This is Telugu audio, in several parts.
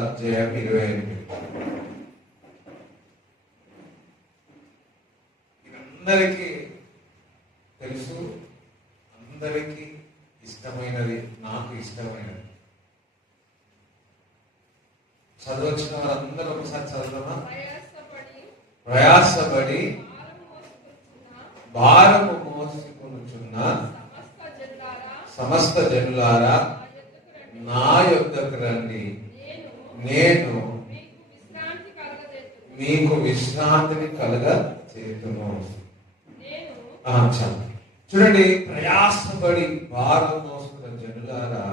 అధ్యాయం 28. అందరికీ తెలుసు, అందరికీ ఇష్టమైనది, నాకు ఇష్టమైనది. చదవచ్చిన వారందరూ ఒకసారి చదువుతామా? ప్రయాసపడి భారము మోసుకొనుచున్న సమస్త జనులారా నా యొద్దకు రండి, నేను మీకు విశ్రాంతిని కలుగచేయుదును. చూడండి, ప్రయాసపడి భారం మోసుకున్న జనులారా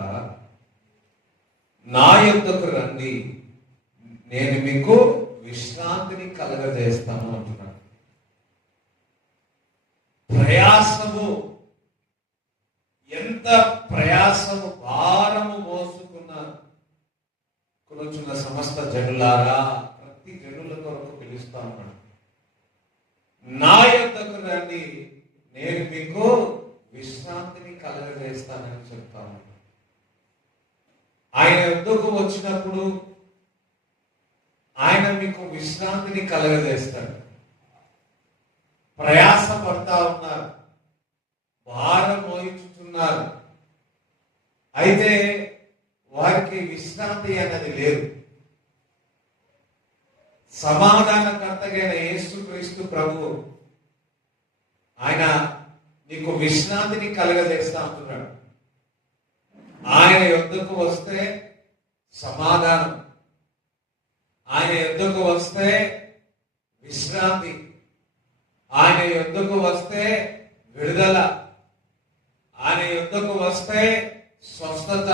నా యొద్దకు రండి, నేను మీకు విశ్రాంతిని కలుగజేస్తాను అంటున్నాడు. ప్రయాసము, ఎంత ప్రయాసము, భారము మోసుకున్న సమస్త జనులారా, ప్రతి జనుల కొరకు పిలుస్తా ఉన్నాడు. నా యొద్దకు రండి, నేను మీకు విశ్రాంతిని కలుగజేస్తానని చెప్తాను. ఆయన యొద్దకు వచ్చినప్పుడు ఆయన మీకు విశ్రాంతిని కలుగజేస్తాడు. ప్రయాస పడతా ఉన్నారు, భారం మోయించుతున్నారు, అయితే వారికి విశ్రాంతి అన్నది లేదు. సమాధానకర్తగైన యేసుక్రీస్తు ప్రభువు ఆయన నీకు విశ్రాంతిని కలుగజేస్తా అంటున్నాడు. ఆయన యొద్దకు వస్తే సమాధానం, ఆయన యొద్దకు వస్తే విశ్రాంతి, ఆయన యొద్దకు వస్తే విడుదల, ఆయన యొద్దకు వస్తే స్వస్థత,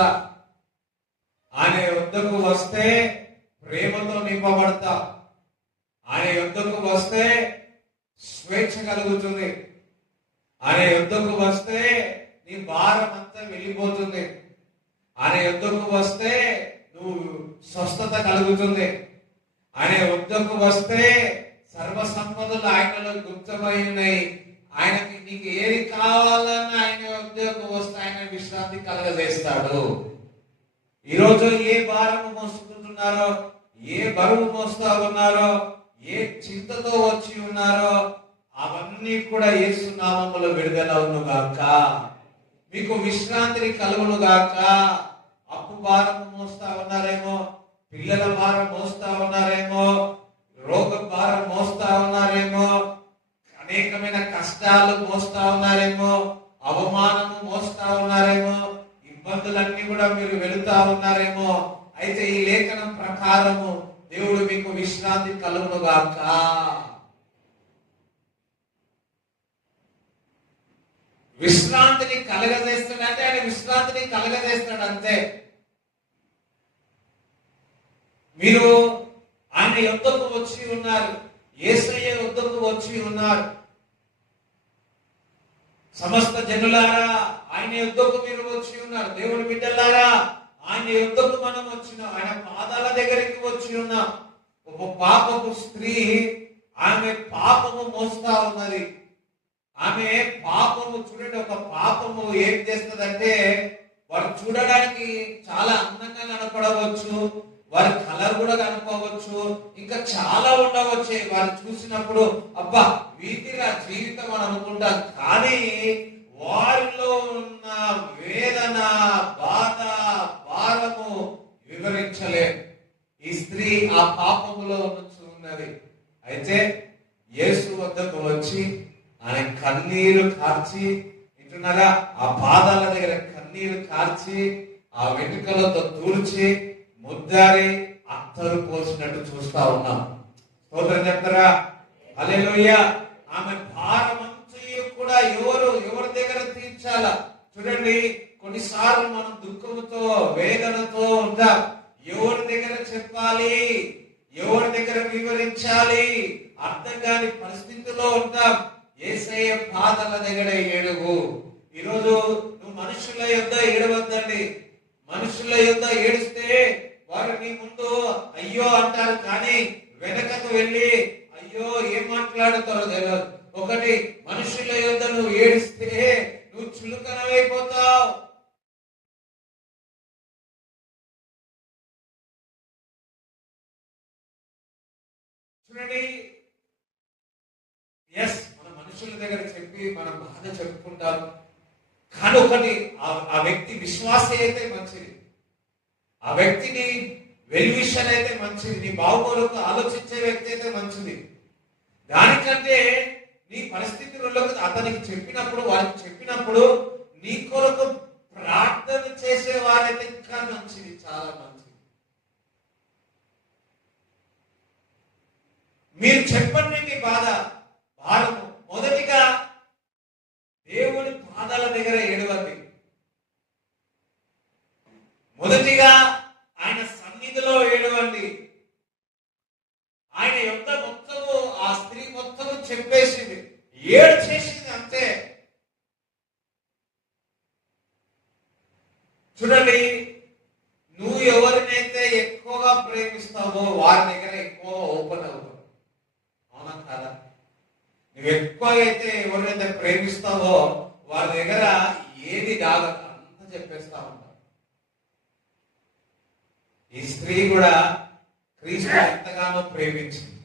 ఆయన యొద్దకు వస్తే ప్రేమతో నింపబడతా, ఆయన యొద్దకు వస్తే స్వేచ్ఛ కలుగుతుంది, ఆయన యొద్దకు వస్తే నీ భారం అంతా వెళ్ళిపోతుంది, ఆయన యొద్దకు వస్తే నువ్వు స్వస్థత కలుగుతుంది, ఆయన యొద్దకు వస్తే సర్వ సంపదలు ఆయనలో గుప్తమై ఉన్నాయి. ఆయనకి నీకు ఏది కావాలన్నా ఆయన యొద్దకు వస్తే ఆయన విశ్రాంతి కలుగజేస్తాడు. ఈరోజు ఏ భారము మోసుకుంటున్నారో, ఏ బరువు మోస్తా ఉన్నారో, ఏ చింతతో వచ్చి ఉన్నారో అవన్నీ కూడా యేసు నామములో విడుదలవును గాక, మీకు విశ్రాంతిని కలుగును గాక. అప్పు భారం మోస్తా ఉన్నారేమో, పిల్లల భారం మోస్తా ఉన్నారేమో, రోగ భారం మోస్తా ఉన్నారేమో, అనేకమైన కష్టాలు మోస్తా ఉన్నారేమో, అవమానము మోస్తా ఉన్నారేమో, ఇబ్బందులన్నీ కూడా మీరు వెళుతా ఉన్నారేమో. అయితే ఈ లేఖనం ప్రకారము దేవుడు మీకు విశ్రాంతి కలుగును గాక. విశ్రాంతిని కలగజేస్తాడంటే ఆయన విశ్రాంతిని కలగజేస్తాడు అంతే. మీరు ఆయన యొద్దకు వచ్చి ఉన్నారు, యేసయ్య యొద్దకు వచ్చి ఉన్నారు. సమస్త జనులారా ఆయన యొద్దకు మీరు వచ్చి ఉన్నారు. దేవుడి బిడ్డలారా ఆయన యొద్దకు మనం వచ్చినాం, ఆయన పాదాల దగ్గరికి వచ్చి ఉన్నాం. ఒక పాపపు స్త్రీ, ఆమె పాపము మోస్తా ఉన్నది. ఆమె పాపము, చూడండి, ఒక పాపము ఏం చేస్తుందంటే వారు చూడడానికి చాలా అందంగా కనపడవచ్చు, వారి కలర్ కూడా కనుకోవచ్చు, ఇంకా చాలా ఉండవచ్చు. వారు చూసినప్పుడు అబ్బా వీటిలా జీవితం అని అనుకుంటాం, కానీ వారిలో ఉన్న వేదన, బాధ, భారము వివరించలేదు. ఈ స్త్రీ ఆ పాపములో ఉన్నది. అయితే యేసు వద్దకు వచ్చి ఆయన కన్నీరు కార్చి, వింటున్నారా, ఆ పాదాల దగ్గర కన్నీరు కార్చి ఆ వెంట్రుకలతో తూర్చి ముద్దారి అత్తరు పోసినట్టు చూస్తా ఉన్నాం. స్తోత్రం చెప్తారా? హల్లెలూయా. ఆమె భారమంతయు కూడా ఎవరి దగ్గర తీర్చాలా? చూడండి, కొన్నిసార్లు మనం దుఃఖంతో, వేదనతో ఉంటాం. ఎవరి దగ్గర చెప్పాలి, ఎవరి దగ్గర వివరించాలి అర్థం కాని పరిస్థితిలో ఉంటాం. యేసయ్య పాదాల దగ్గర ఏడుగు. ఈరోజు నువ్వు మనుషుల యొద్ద ఏడవద్దండి. మనుషుల యొద్ద ఏడిస్తే వారు నీ ముందు అయ్యో అంటారు, కానీ వెనకకు వెళ్ళి అయ్యో ఏం మాట్లాడుతారో తెలియదు. ఒకటి, మనుషుల యొద్ద నువ్వు ఏడిస్తే నువ్వు చులకనైపోతావు. చూడండి, ఎస్ మన మనుషుల దగ్గర చెప్పి మన బాధ చెప్పుకుంటాం. కానీ ఒకటి, ఆ వ్యక్తి విశ్వాసి అయితే మంచిది, ఆ వ్యక్తిని వెల్విషన్ అయితే మంచిది, నీ బాగోగులకు ఆలోచించే వ్యక్తి అయితే మంచిది. దానికంటే నీ పరిస్థితులకు అతనికి చెప్పినప్పుడు, వారికి చెప్పినప్పుడు నీ కొరకు ప్రార్థన చేసే వారైతే ఇంకా మంచిది, చాలా మంచిది. మీరు చెప్పండి మీ బాధ, భారము. మొదటిగా దేవుని పాదాల దగ్గర ఏడవండి. మొదటిగా ఆయన సన్నిధిలో ఏడవండి. ఆయన యొక్క మొత్తము ఆ స్త్రీ మొత్తము చెప్పేసింది, ఏడ్చేసింది అంతే. చూడండి, నువ్వు ఎవరినైతే ఎక్కువగా ప్రేమిస్తావో వారి దగ్గర ఎక్కువ ఓపెన్ అవుతావు, అవునా కాదా? నువ్వు ఎక్కువ అయితే ఎవరినైతే ప్రేమిస్తావో వారి దగ్గర ఏది దాగదు, అంత చెప్పేస్తా ఉంటావు. ఈ స్త్రీ కూడా క్రీస్తు ఎంతగానో ప్రేమించింది.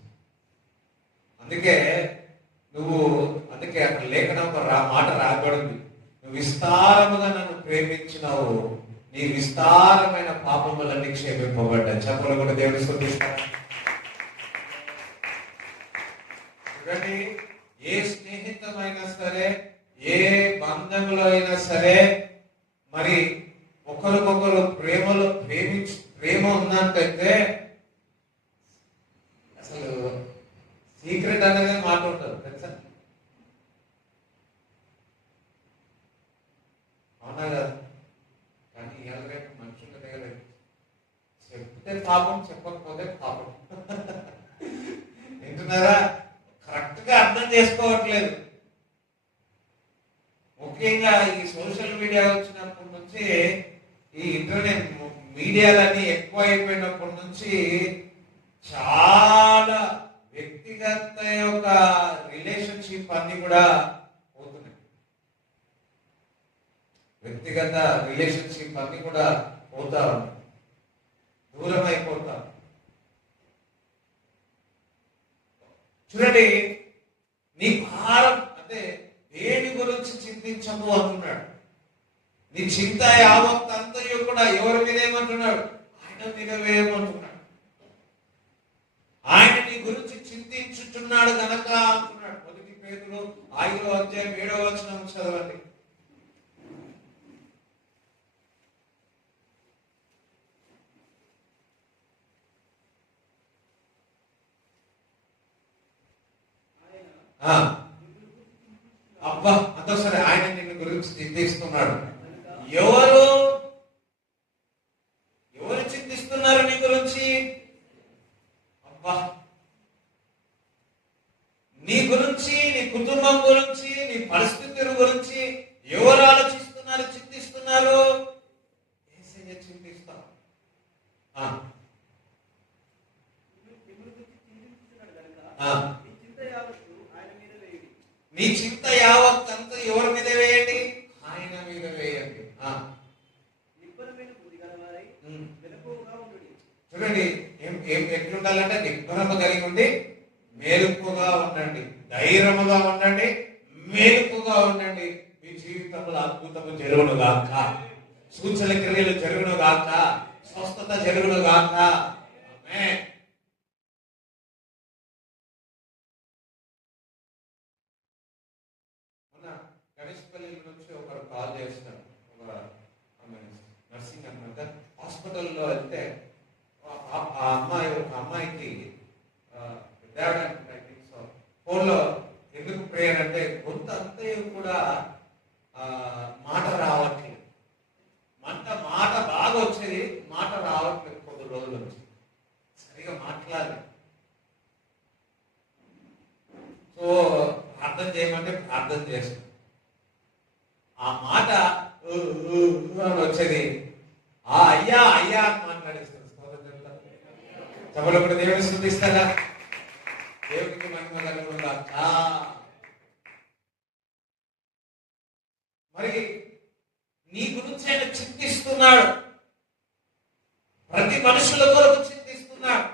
అందుకే అక్కడ లేఖనం మాట రాబడింది, నువ్వు విస్తారముగా నన్ను ప్రేమించినావు, నీ విస్తారమైన పాపములన్నీ క్షమింపబడ్డాయి. చెప్పలు కూడా దేవుని స్తుతిస్తాను. చూడండి, ఏ స్నేహితమైనా సరే, ఏ బంధంలో అయినా సరే, మరి ఒకరికొకరు ప్రేమ ఉన్నట్టయితే అసలు సీక్రెట్ అనేది మాట ఉంటుంది తెలుసా? అవునా కదా? కానీ రేపు మనుషుల దగ్గర చెప్తే పాపం, చెప్పకపోతే పాపం. వింటున్నారా? కరెక్ట్ గా అర్థం చేసుకోవట్లేదు. ముఖ్యంగా ఈ సోషల్ మీడియా వచ్చినప్పటి నుంచి, ఈ ఇంటర్నెట్ మీడియాలన్నీ ఎక్కువ అయిపోయినప్పటి నుంచి చాలా వ్యక్తిగత యొక్క రిలేషన్షిప్ అన్ని కూడా పోతున్నాయి. వ్యక్తిగత రిలేషన్షిప్ అన్ని కూడా పోతా ఉన్నాయి, దూరం అయిపోతా. చూడండి, నీ భారం అంటే దేని గురించి చింతించము అంటున్నాడు. నీ చింత యావత్ అంతయు కూడా ఎవరి మీద ఏమంటున్నాడు? ఆయన మీద వేయమంటున్నాడు. ఆయన నీ గురించి చింతించుచున్నాడు గనక అంటున్నాడు. 1 పేతురు 5:7 చదవండి. అబ్బా, అంత సరే, ఆయన నిన్ను గురించి చింతిస్తున్నాడు. ఎవరు చింతిస్తున్నారు నీ గురించి? అబ్బా, నీ గురించి, నీ కుటుంబం గురించి, నీ పరిస్థితుల గురించి ఎవరు ఆలోచిస్తున్నారు, చింతిస్తున్నారు? యేసయ్య చింతిస్తాం. నీ చింత యావత్ అంతా ఎవరి మీద వేయండి? ఆయన మీద వేయండి. చూడండి, ఎట్లుండాలంటే నిబ్బరము కలిగి ఉండి మేలుకుగా ఉండండి, ధైర్యముగా ఉండండి, మేలుకుగా ఉండండి. మీ జీవితంలో అద్భుతము జరుగును గాక, సూచన క్రియలు జరుగును గాక, స్వస్థత జరుగును గాక. ఆమేన్. గణేష్పల్లి నుంచి ఒకరు కాల్ చేస్తారు, ఒక నర్సింగ్ అనమాట. హాస్పిటల్లో వెళ్తే ఆ అమ్మాయికి ఫోన్లో ఎందుకు ప్రేయర్ అంటే గొంతు అంతా కూడా మాట రావట్లేదు. మాట బాగా వచ్చేది, మాట రావట్లేదు. కొద్ది రోజుల నుంచి సరిగా మాట్లాడలేదు. సో ప్రార్థన చేయమంటే ప్రార్థన చేస్తాం, ఆ మాట వచ్చేది అయ్యా అయ్యా అని మాట్లాడేస్తారు. సభలో కూడా దేవుని స్తుతిస్తారా? దేవుడికి మహిమ కలుగునుగా. మరి నీ గురించి ఆయన చింతిస్తున్నాడు, ప్రతి మనుషుల కొరకు చింతిస్తున్నాడు.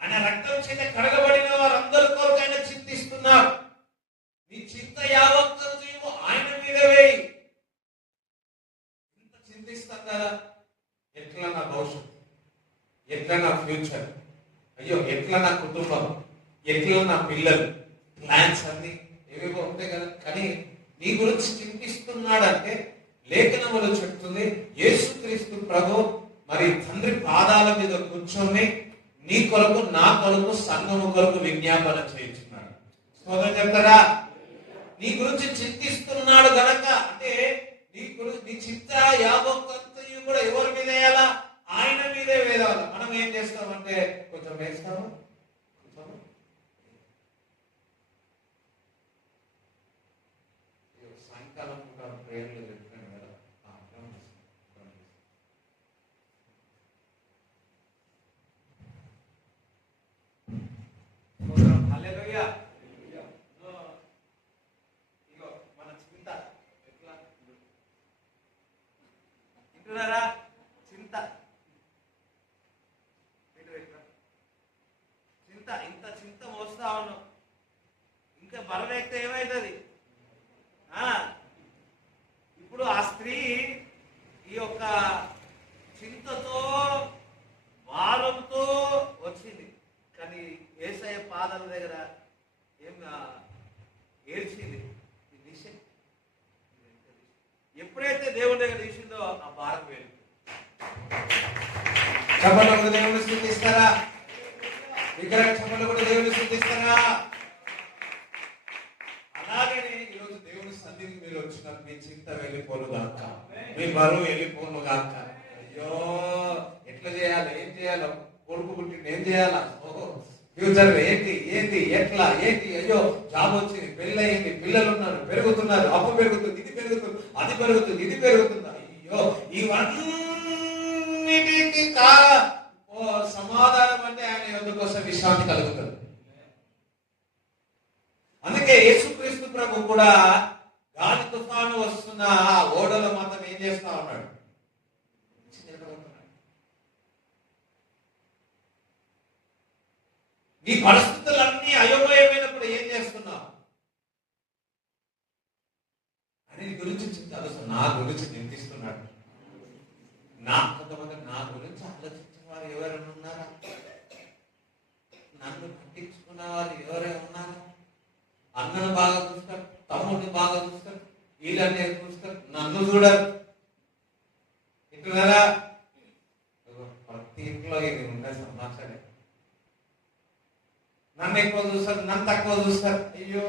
ఆయన రక్తం చేత కడగబడిన ఎట్లా నా ఫ్యూచర్, అయ్యో ఎట్లా నా కుటుంబం, ఎట్లా నా పిల్లలు, ప్లాన్స్ అన్ని ఏవేవో ఉంటాయి కదా. కానీ నీ గురించి చింతిస్తున్నాడంటే లేఖనములు చెప్తుంది, యేసుక్రీస్తు ప్రభు మరి తండ్రి పాదాల మీద కూర్చొని నీ కొరకు నా కొరకు సంఘము కొరకు విజ్ఞాపన చేయించున్నాడు. స్తోత్రం చెప్తారా? నీ గురించి చింతిస్తున్నాడు గనక అంటే నీ చింత యావత్తు కూడా ఎవరి మీద వేయాలా? ఆయన మీదే వేయాలి. మనం ఏం చేస్తామంటే కొంచెం వేస్తాము, సాయంకాలం కూడా ప్రేయర్లు పెట్టాను కదా. హల్లెలూయా. ఇగో మన చింత ఎట్లా వింటున్నారా? చింత ఇంత చింత మోస్తా ఉన్నాం, ఇంకా బలవేస్తే ఏమవుతుంది? ఇప్పుడు ఆ స్త్రీ ఈ యొక్క చింతతో భారంతో వచ్చింది, కానీ యేసయ్య పాదాల దగ్గర ఏం ఏడ్చింది. ఎప్పుడైతే దేవుని దగ్గర తీసిందో ఆ భారం వేలు. చెప్పలు దేవుని స్థుతిస్తారా? విగ్రహ చెప్పలు కూడా దేవుని స్థుతిస్తారా? అలాగనే ఈరోజు దేవుని సన్నిధికి మీరు వచ్చిన మీ చింత వెళ్ళిపోను గాక, మీ బరువు వెళ్ళిపోను గాక. అయ్యో ఎట్లా చేయాలి, ఏం చేయాలో, కొడుకు పుట్టింది ఏం చేయాలా, ఫ్యూచర్ ఏంటి ఏంటి ఎట్లా ఏంటి, అయ్యో జాబ్ వచ్చింది, పెళ్ళి అయింది, పిల్లలు ఉన్నారు, పెరుగుతున్నారు, అప్పు పెరుగుతుంది, ఇది పెరుగుతుంది, అది పెరుగుతుంది, ఇది పెరుగుతుంది. అయ్యో ఇవన్నిటికి సమాధానం అంటే ఆయన ఎందుకు కోసం విశ్రాంతి కలుగుతుంది. అందుకే యేసుక్రీస్తు ప్రభు కూడా గాలి తుఫాను వస్తున్న ఆ ఓడలో మాత్రం ఏం చేస్తా ఉన్నాడు? నీ పరిస్థితులన్నీ అయోమయమైనప్పుడు ఏం చేస్తున్నావు? అని గురించి చింతిస్తున్నాడు, నా గురించి చింతిస్తున్నాడు. కొంతమంది నా గురించి ఆలోచించిన వారు ఎవరైనా ఉన్నారా? నన్ను పట్టించుకున్న వారు ఎవరైనా ఉన్నారా? అన్నను బాగా చూస్తారు, తమ్ముడిని బాగా చూస్తారు, వీళ్ళని చూస్తారు, నన్ను చూడరు. ఇట్లా ప్రతి ఇంట్లో ఇది ఉండే సమాచారం. నన్ను ఎక్కువ చూస్తారు, నన్ను తక్కువ చూస్తారు. అయ్యో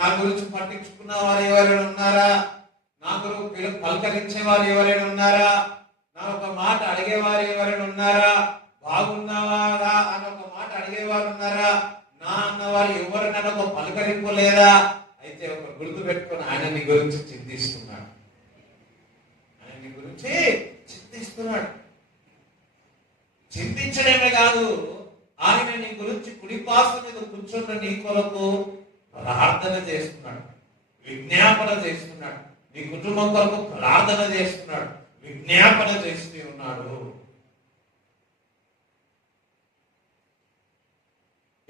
నా గురించి పట్టించుకున్న వారు ఎవరైనా ఉన్నారా? నా గురించి పలకరించే వారు ఎవరైనా ఉన్నారా? నా ఒక మాట అడిగేవారు ఎవరైనా ఉన్నారా? బాగున్నావారా అని ఒక మాట అడిగేవారు ఉన్నారా? నా అన్నవారు ఎవరైనా ఒక పలకరింపు లేదా? అయితే ఒక గుర్తు పెట్టుకొని ఆయన నీ గురించి చింతిస్తున్నాడు, ఆయన నీ గురించి చింతిస్తున్నాడు. చింతించడమే కాదు, ఆయన నీ గురించి కుడిపాసు మీద కూర్చున్న నీ కొరకు ప్రార్థన చేస్తున్నాడు, విజ్ఞాపన చేస్తున్నాడు, నీ కుటుంబం కొరకు ప్రార్థన చేస్తున్నాడు, విజ్ఞాపన చేస్తూ ఉన్నాడు.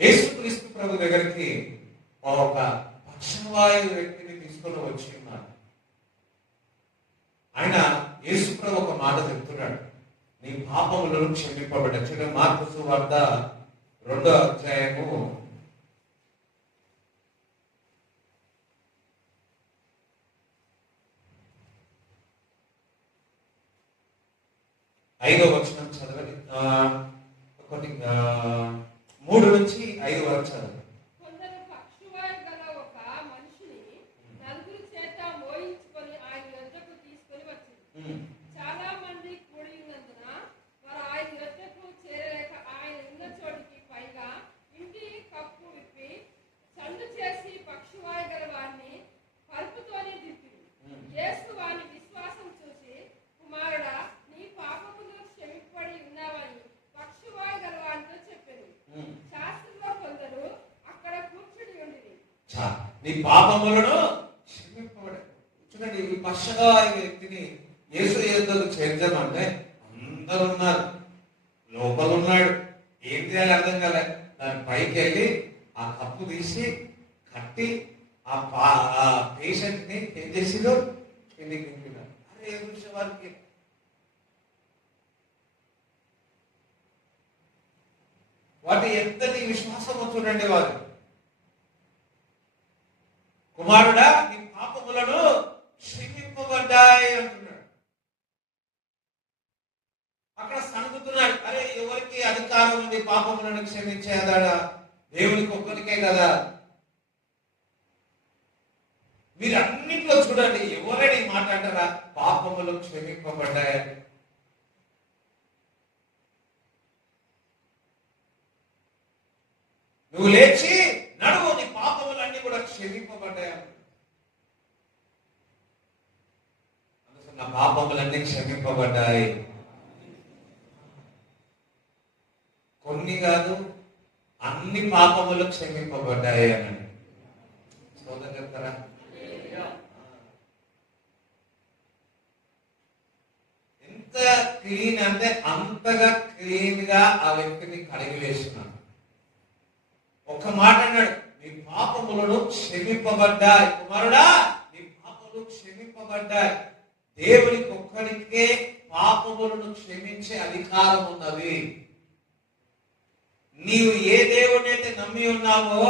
యేసుక్రీస్తు ప్రభు దగ్గరికి ఒక పక్షవాయు వ్యక్తిని తీసుకొని వచ్చి ఉన్నాడు. ఆయన యేసు ప్రభు ఒక మాట చెప్తున్నాడు, నీ పాపములను క్షమింపబడ్డాయి. చూడండి, మార్కు సువార్త 2వ అధ్యాయము 5వ వచనం చదవండి. 3 నుంచి 5 వరకు చదవండి. చాలా మంది కూడి ఉన్నందున వారు ఆయన యొద్దకు చేరలేక ఆయన ఉన్న చోటికి పైగా ఇంటి కప్పు విప్పి చండు చేసి పక్షవాయు గల వారిని పరుపుతోనే దిప్పింది. యేసు వాని విశ్వాసం చూసి, కుమారుడా, నీ పాపములు క్షమింపబడి ఉన్నావని పక్షవాయు గల వారితో చెప్పారు. శాస్త్రంలో కొందరు అక్కడ కూర్చుని ఉండిరి. నీ పాపములను క్షమింపబడి. చూడండి, ఈ పక్షవాయు వ్యక్తిని యేసు యొద్దకు చేర్చామంటే అందరూ ఉన్నారు, లోపల ఉన్నాడు, ఏం చేయాలి అర్థం కాలే. దాని పైకి వెళ్ళి ఆ కప్పు తీసి కట్టి ఆ పేషెంట్ ని ఏం చేసిందో కిందికి నింపినారు. అరే ఏం చూసే వారికి వాటి ఎంతటి విశ్వాసము చూడండి వారు. కుమారుడా నీ పాపములను క్షమింపబడ్డాయి అంటున్నాడు. అక్కడ సనుగుతున్నాడు. అరే ఎవరికి అధికారం ఉంది పాపములను క్షమించేదాడా? దేవునికి ఒక్కరికే కదా. మీరు అన్నింటిలో చూడండి, ఎవరైనా ఈ మాట అంటారా? పాపములు క్షమింపబడ్డాయని. నువ్వు లేచి నడువు, నీ పాపములన్నీ కూడా క్షమింపబడ్డాయని. అందుకని నా పాపములన్నీ క్షమింపబడ్డాయి. కొన్ని కాదు, అన్ని పాపములు క్షమింపబడ్డాయి అనండి. సోదరు చెప్తారా? ఎంత క్లీన్ అంటే అంతగా క్లీన్ గా ఆ వ్యక్తిని కడిగి వేస్తున్నాడు. ఒక మాట అన్నాడు, నీ పాపములను క్షమింపబడ్డాయి. కుమారుడా నీ పాపములు క్షమింపబడ్డాయి. దేవునికి ఒక్కడికే పాపములను క్షమించే అధికారం ఉన్నది. నీవు ఏ దేవుడినైతే నమ్మి ఉన్నావో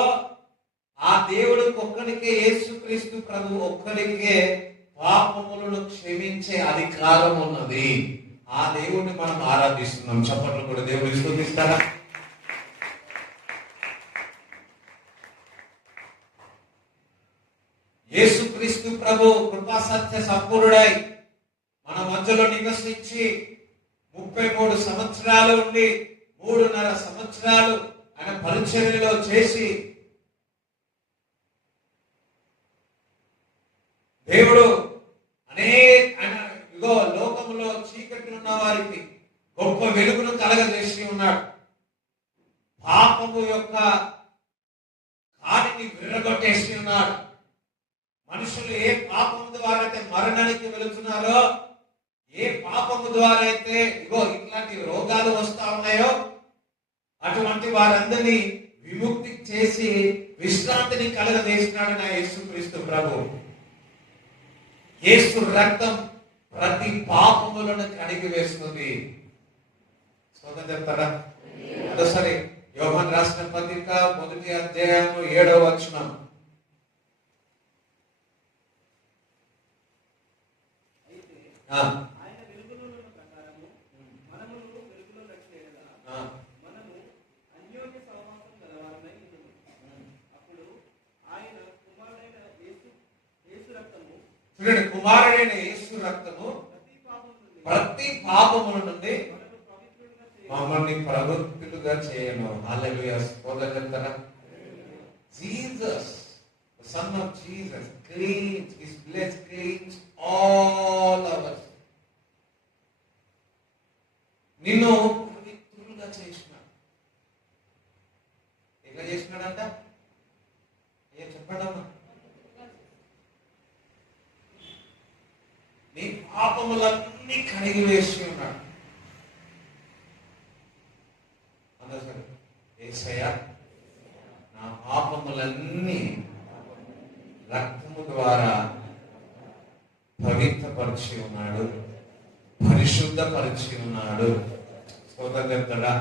ఆ దేవుడికి ఒక్కడికే, యేసుక్రీస్తు ప్రభు ఒక్కడికే పాపములను క్షమించే అధికారం ఉన్నది. ఆ దేవుడిని మనం ఆరాధిస్తున్నాం. చప్పట్లు కూడా దేవుడిని స్తుతిస్తారా? యేసుక్రీస్తు ప్రభు కృపా సత్య సంపూర్ణుడై మన మధ్యలో నివసించి 33 సంవత్సరాలు ఉండి 3.5 సంవత్సరాలు ఆయన పరిచర్యలో చేసి దేవుడు ఇగో లోకములో చీకట్లు ఉన్న వారికి గొప్ప వెలుగును కలగజేసి ఉన్నాడు. పాపము యొక్క కాడిని విరగొట్టేసి ఉన్నాడు. మనుషులు ఏ పాపము ద్వారా అయితే మరణానికి వెళుతున్నారో, ఏ పాపము ద్వారా అయితే ఇగో ఇట్లాంటి రోగాలు వస్తా ఉన్నాయో, అటువంటి వారందరినీ విముక్తి చేసి విశ్రాంతిని కలగజేసినాడు నా యేసుక్రీస్తు ప్రభు. యేసు రక్తం ప్రతి పాపములను కడిగి వేస్తుంది. సోదరు చెప్తారా? అదొకసారి యోహాను రాసిన పత్రిక 1వ అధ్యాయము 7వ వచనం. చూడండి, కుమారుడైన యేసు రక్తము ప్రతి పాపముల నుండి మమ్మల్ని పవిత్రులుగా చేయను. హల్లెలూయా. సోదరు చెప్తారా? Jesus, the son of Jesus, cleans, his blood cleans all of us. నిన్ను పవిత్రులుగా చేసినాడు. ఎట్లా చేసినాడంట? ఏం చెప్పండమ్మా? నీ పాపములన్నీ కడిగి వేసి ఉన్నాడు. అందరూ యేసయ్య నా పాపములన్నీ రక్తము ద్వారా పవిత్రపరిచి ఉన్నాడు, పరిశుద్ధపరిచి ఉన్నాడు. సోదరు చెప్తాడా?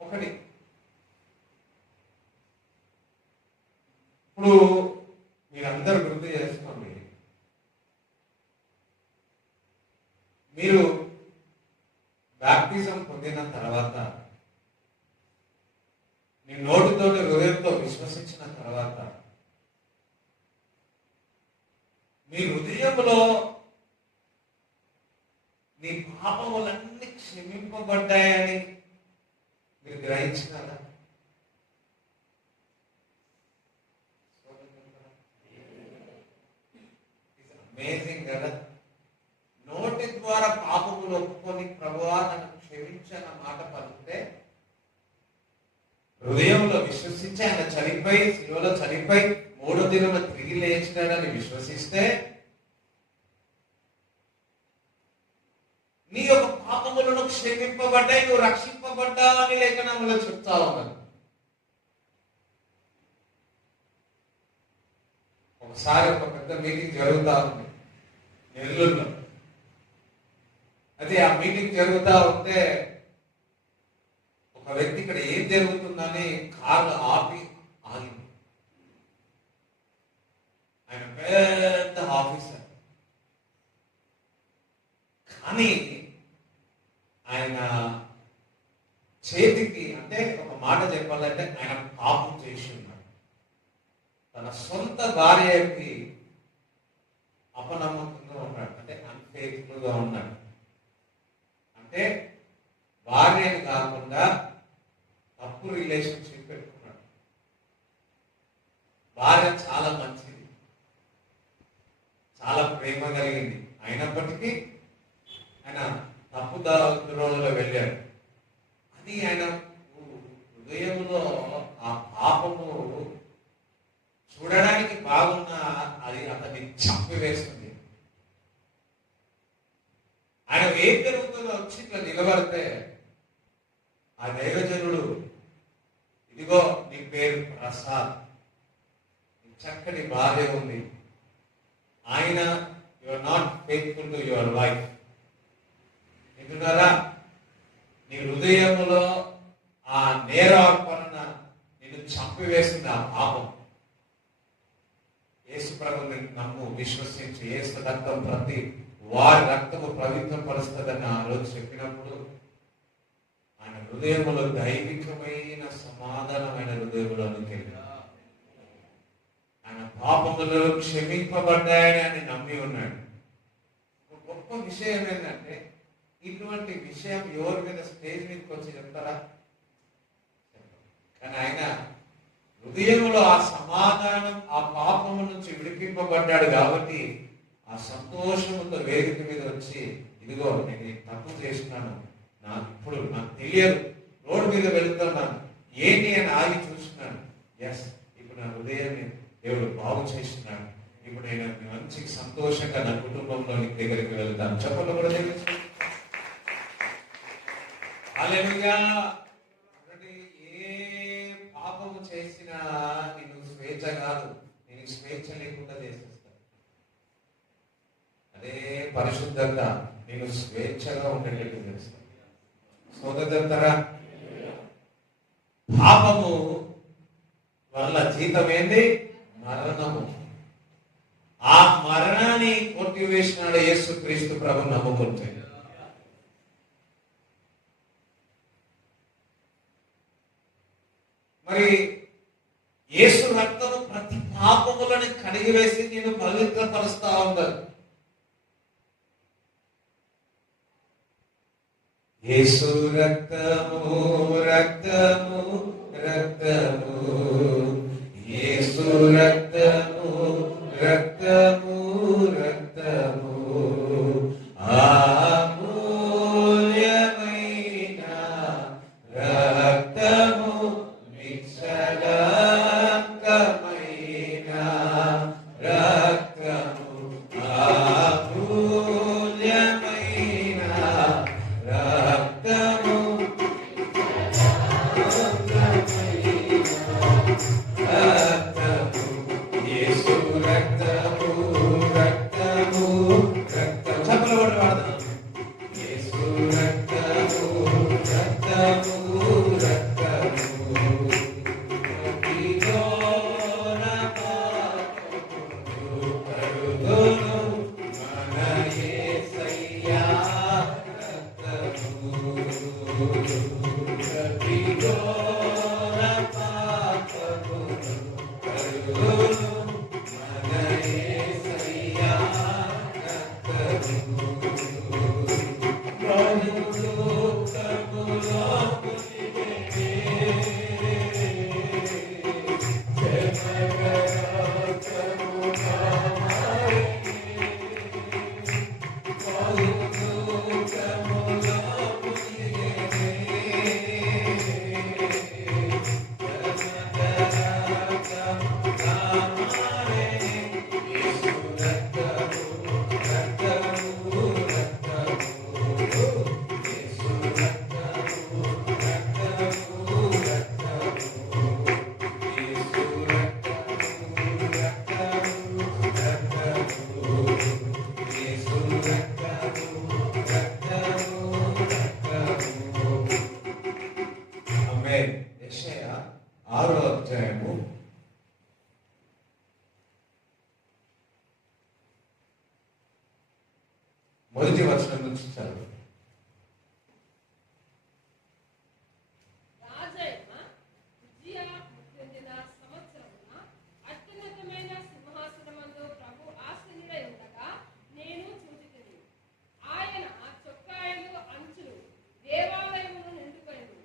ఒకటి, ఇప్పుడు మీరందరూ గుర్తు చేసుకోండి, మీరు బాప్టిజం పొందిన తర్వాత, నీ నోటితోటి హృదయంతో విశ్వసించిన తర్వాత, మీ హృదయంలో నీ పాపములన్నీ క్షమింపబడ్డాయని మీరు గ్రహించినారా? అమేజింగ్ కదా. నోటి ద్వారా పాపములు ఒప్పుకొని ప్రభువా నన్ను క్షమించన్న మాట పలికితే, హృదయంలో విశ్వసించి ఆయన చనిపోయి శిలువలో చనిపోయి 3వ దినమున తిరిగి లేచినాడని విశ్వసిస్తే, నీ యొక్క పాపములను క్షమింపబడ్డాయి, నువ్వు రక్షింపబడ్డావు అని లేఖనంలో చెప్తా ఉన్నాను. ఒకసారి ఒక పెద్ద మీటింగ్ జరుగుతా ఉంది నెల్లూరులో. అదే ఆ మీటింగ్ జరుగుతూ ఉంటే ఒక వ్యక్తి ఇక్కడ ఏం జరుగుతుందని కారు ఆపి ఆగింది. ఆయన పెద్ద ఆఫీసర్, కానీ ఆయన చేతికి, అంటే ఒక మాట చెప్పాలంటే ఆయన పాపం చేసి ఉన్నాడు. తన సొంత భార్యకి అపనమ్మకంగా ఉన్నాడు, అంటే అన్ఫెయిత్ఫుల్ గా ఉన్నాడు. అంటే భార్యని కాకుండా తప్పు రిలేషన్షిప్ పెట్టుకున్నాడు. భార్య చాలా మంచిది, చాలా ప్రేమ కలిగింది, అయినప్పటికీ ఆయన తప్పు దారులలో వెళ్ళాడు. అది ఆయన హృదయంలో ఆ పాపము చూడడానికి బాగున్నా అది అతన్ని చంపివేస్తుంది. ఆయన ఏం జరుగుతుందో వచ్చి ఇట్లా నిలబడితే ఆ దైవజనుడు, ఇదిగో నీ పేరు ప్రసాద్, చక్కటి భార్య ఉంది, ఆయన you are not faithful to your wife. వింటున్నారా? నీ హృదయములో ఆ నేరార్పణ నిన్ను చంపివేసింది ఆ పాపం. యేసు ప్రభువుని నమ్ము, విశ్వసించి, యేసు రక్తం ప్రతి వారి రక్తము పవిత్రం పరుస్తుందని ఆ రోజు చెప్పినప్పుడు ఆయన హృదయములో దైవికమైన సమాధానమైన హృదయములోనికి వెళ్ళి ఆయన పాపములు క్షమింపబడ్డాయని ఆయన నమ్మి ఉన్నాడు. ఒక గొప్ప విషయం ఏంటంటే, ఇటువంటి విషయం ఎవరి మీద స్టేజ్ మీదకి వచ్చి చెప్తారా? కానీ ఆయన హృదయంలో ఆ సమాధానం, ఆ పాపము నుంచి విడిపింపబడ్డాడు కాబట్టి ఆ సంతోషంతో వేదిక మీద వచ్చి, ఇదిగో నేను తప్పు చేస్తున్నాను, ఇప్పుడు నాకు తెలియదు, రోడ్డు మీద వెళుతున్నాను, ఏంటి అని ఆగి చూస్తున్నాను, ఎస్ ఇప్పుడు నా హృదయాన్ని దేవుడు బాగు చేస్తున్నాడు, ఇప్పుడు నేను మంచి సంతోషంగా నా కుటుంబంలో నీ దగ్గరికి వెళ్తాను. చెప్పండి కూడా తెలుసు. హల్లెలూయా. ఏ పాపము చేసినా నేను స్వేచ్ఛ కాదు, నేను స్వేచ్ఛ లేకుండా చేసేస్తాను. అదే పరిశుద్ధత నేను స్వేచ్ఛగా ఉండేటట్టు చేస్తాను. సోదరులారా, పాపము వల్ల జీతం ఏంది? మరణము. ఆ మరణాన్ని కొట్టివేసినాడు యేసుక్రీస్తు ప్రభు నమ్ముకుంటే. మరి యేసు రక్తము ప్రతి పాపములను కడిగివేసి నేను పవిత్రపరుస్తా ఉన్నాను. యేసు రక్తము రక్తము రక్తము, యేసు రక్తము రక్తము రక్తము, అమూల్యమైన రక్తము, నిశ్చలమైన రక్తము, అమూల్యమైన రక్తము, రక్తము, యేసు రక్తము మొదటి వచనం నుంచి చదువు. రాజైన ఉజ్జియా మృత్యుంజయ సంవత్సరమున అత్యున్నతమైన సింహాసనమందు ప్రభు ఆసీనుడై ఉండగా నేను చూచితిని. ఆయన చొక్కాయలు అంచులు దేవాలయమును నిండుకొనెను.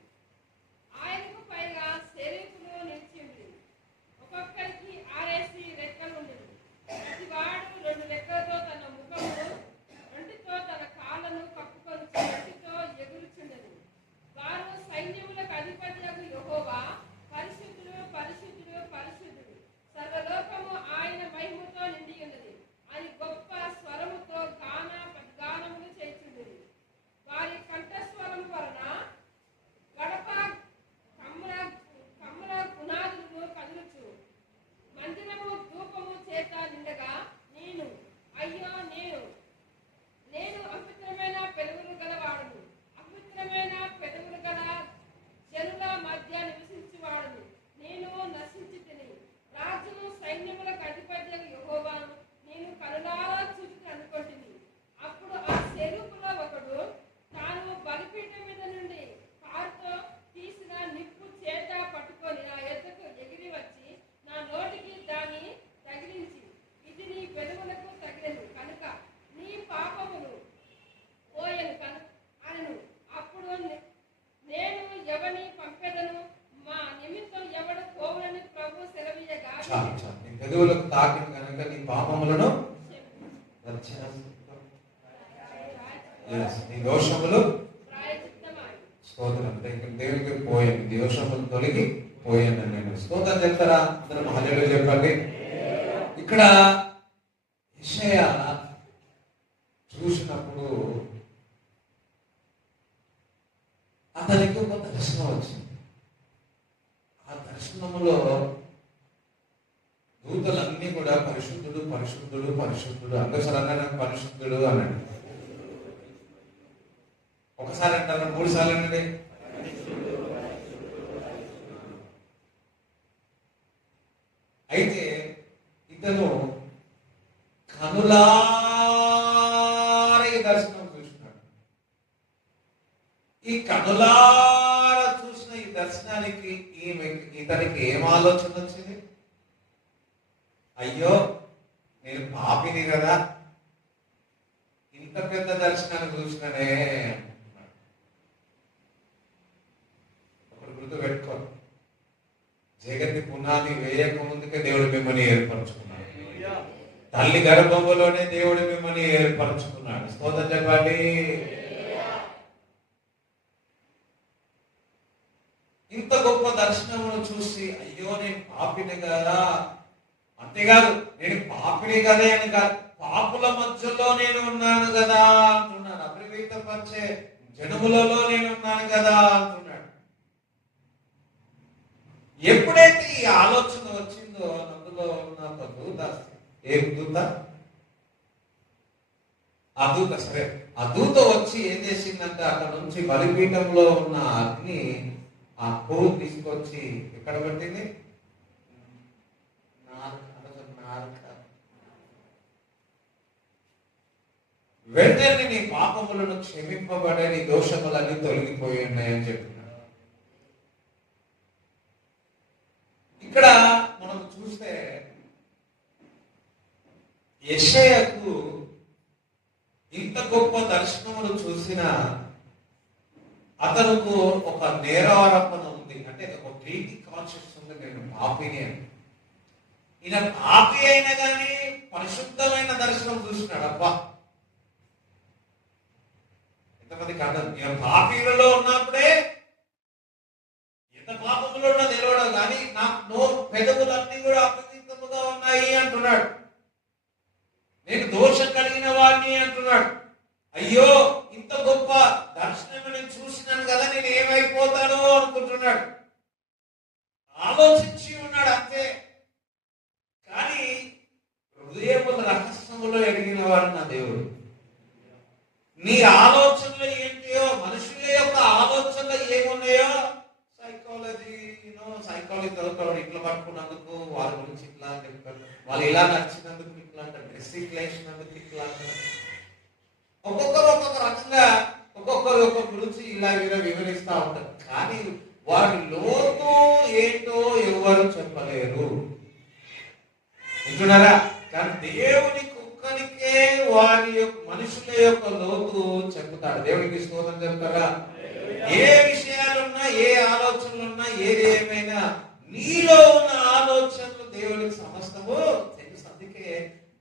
ఆయనకు పైగా సెరూపులు నిలిచిండ్రి. ఒక్కొక్కరికి 6 రెక్కలుండెను. ప్రతివాడు 2 రెక్కలతో తన ముఖమును, 2తో తన కాళ్ళను కప్పుకొని 2తో ఎగురుచుండెను. వారు సైన్యములకు అధిపతియగు యెహోవా పరిశుద్ధుడు, పరిశుద్ధుడు, పరిశుద్ధుడు, సర్వలోకము ఆయన మహిమతో నిండి ఉన్నది అని గొప్ప స్వరముతో గానములు చేయుచుండిరి. వారి కంఠస్వరము వలన గడప కమ్మల పునాదులు కదులుచు మందిరము ధూపము చేత నిండగా అయ్యో నేను అపవిత్రమైన పెదవులు గలవాడును, అపవిత్రమైన పెదవులు గల జనుల మధ్య నివసించువాడును. నేను నశించి తిని రాజును సైన్యములకు అధిపత్యకు యెహోవాను నేను కనులారా చూచి అనుకుంటుని. అప్పుడు ఆ సెరూపులో ఒకడు తాను బలిపీఠం మీద నుండి కారుతో తీసిన నిప్పు చేత పట్టుకొని నా ఎద్దకు ఎగిరి వచ్చి నా నోటికి దాన్ని తగిలించి, ఇది నీ పెదవులకు తగిలెను కనుక నీ పాపములు పోయెను అనెను. అప్పుడు నేను ఎవని పంపెదను, మా నిమిత్తం ఎవడు పోవునని ప్రభు సెలవీయగా, నీ పెదవులకు తాకిన కనుక నీ పాపములను నీ దోషములు ప్రాయచిత్తమాయెను. స్తోత్రం. దేవునికి పోయాను, దోషములు తొలగి పోయాను. నేను స్తోత్రం చెప్తారా? అందరం హల్లెలూయా చెప్పండి. ఇక్కడ యెషయా చూసినప్పుడు అతనికి ఒక దర్శనం వచ్చింది. ఆ దర్శనములో దూతలన్నీ కూడా పరిశుద్ధుడు, పరిశుద్ధుడు, పరిశుద్ధుడు, అంగసరంగా పరిశుద్ధుడు అన్నాడు. ఒకసారి అంటారు, 3 సార్లు అనండి. అయితే ఇతను కనులార ఈ దర్శనం చూసినాడు. ఈ కనులార చూసిన ఈ దర్శనానికి ఇతనికి ఏం ఆలోచన వచ్చింది? అయ్యో నేను పాపిని కదా, ఇంత పెద్ద దర్శనాన్ని చూసిననే. ఒకటి గుర్తు పెట్టుకోండి, జగతి పునాది వేయక ముందుకే దేవుడు మిమ్మల్ని ఏర్పరచుకున్నాడు. తల్లి గర్భంలోనే దేవుడు మిమ్మల్ని ఏర్పరచుకున్నాడు. స్తోత్రం చెప్పండి. ఇంత గొప్ప దర్శనమును చూసి అయ్యో నేను పాపిని కదా, అంతేకాదు నేను పాపిని కదా అని కాదు, పాపుల మధ్యలో నేను ఉన్నాను కదా అంటున్నాడు. అప్రవీతపరిచే జనములలో నేను ఉన్నాను కదా అంటున్నాడు. ఎప్పుడైతే ఈ ఆలోచన వచ్చిందో అందులో ఉన్న ఒక దూత, ఏ దూత? ఆ దూత, సరే ఆ దూత వచ్చి ఏం చేసిందంటే అక్కడ నుంచి బలిపీఠంలో ఉన్న అగ్ని ఆ కొవ్వు తీసుకొచ్చి ఎక్కడ పెట్టింది? వెంటనే నీ పాపములను క్షమింపబడే, నీ దోషములన్నీ తొలగిపోయి ఉన్నాయని చెప్పినాడు. ఇక్కడ మనం చూస్తే యెషయాకు ఇంత గొప్ప దర్శనములు చూసిన అతనుకు ఒక నేరారోపణ ఉంది. అంటే ఒక గిల్టీ కాన్షియస్ ఉంది, నేను పాపిని అని. ఈయన పాపి అయినా కానీ పరిశుద్ధమైన దర్శనం చూసినాడు. అబ్బా ఎంతమందికి అర్థం? ఈయన పాపీలలో ఉన్నప్పుడే ఎంత పాపములో ఉన్నా తెలియడం, కానీ నా పెదవులన్నీ కూడా అపవిత్రముగా ఉన్నాయి అంటున్నాడు. నేను దోషం కలిగిన వాడిని అంటున్నాడు. అయ్యో ఇంత గొప్ప దర్శనం నేను చూసినాను కదా, నేను ఏమైపోతానో అనుకుంటున్నాడు. ఆలోచించి ఉన్నాడు అంతే. కానీ హృదయముల రహస్యములో ఎదిగిన వాడు నా దేవుడు. నీ ఆలోచనలు ఏంటియో, మనుషుల యొక్క ఆలోచనలు ఏమున్నాయో, సైకాలజీ చదువుతాడు. ఇట్లా పట్టుకున్నందుకు వాళ్ళ గురించి ఇట్లా చెప్తారు, వాళ్ళు ఇలా నచ్చినందుకు ఇట్లా అంటారు, డ్రెస్సింగ్ వేసినందుకు ఇట్లా అంటారు. ఒక ఇలా వివరిస్తా ఉంటారు. కానీ వారి లోతు ఏంటో ఎవరు చెప్పలేరు. వింటున్నారా? కానీ దేవుని కుక్కనికే వారి యొక్క మనుషుల యొక్క లోతు చెప్తాడు. దేవునికి స్తోత్రం చెప్తారా? ఏ విషయాలున్నా, ఏ ఆలోచనలున్నా, ఏమైనా నీలో ఉన్న ఆలోచనలు దేవునికి సమస్తము తెలుసు. అందుకే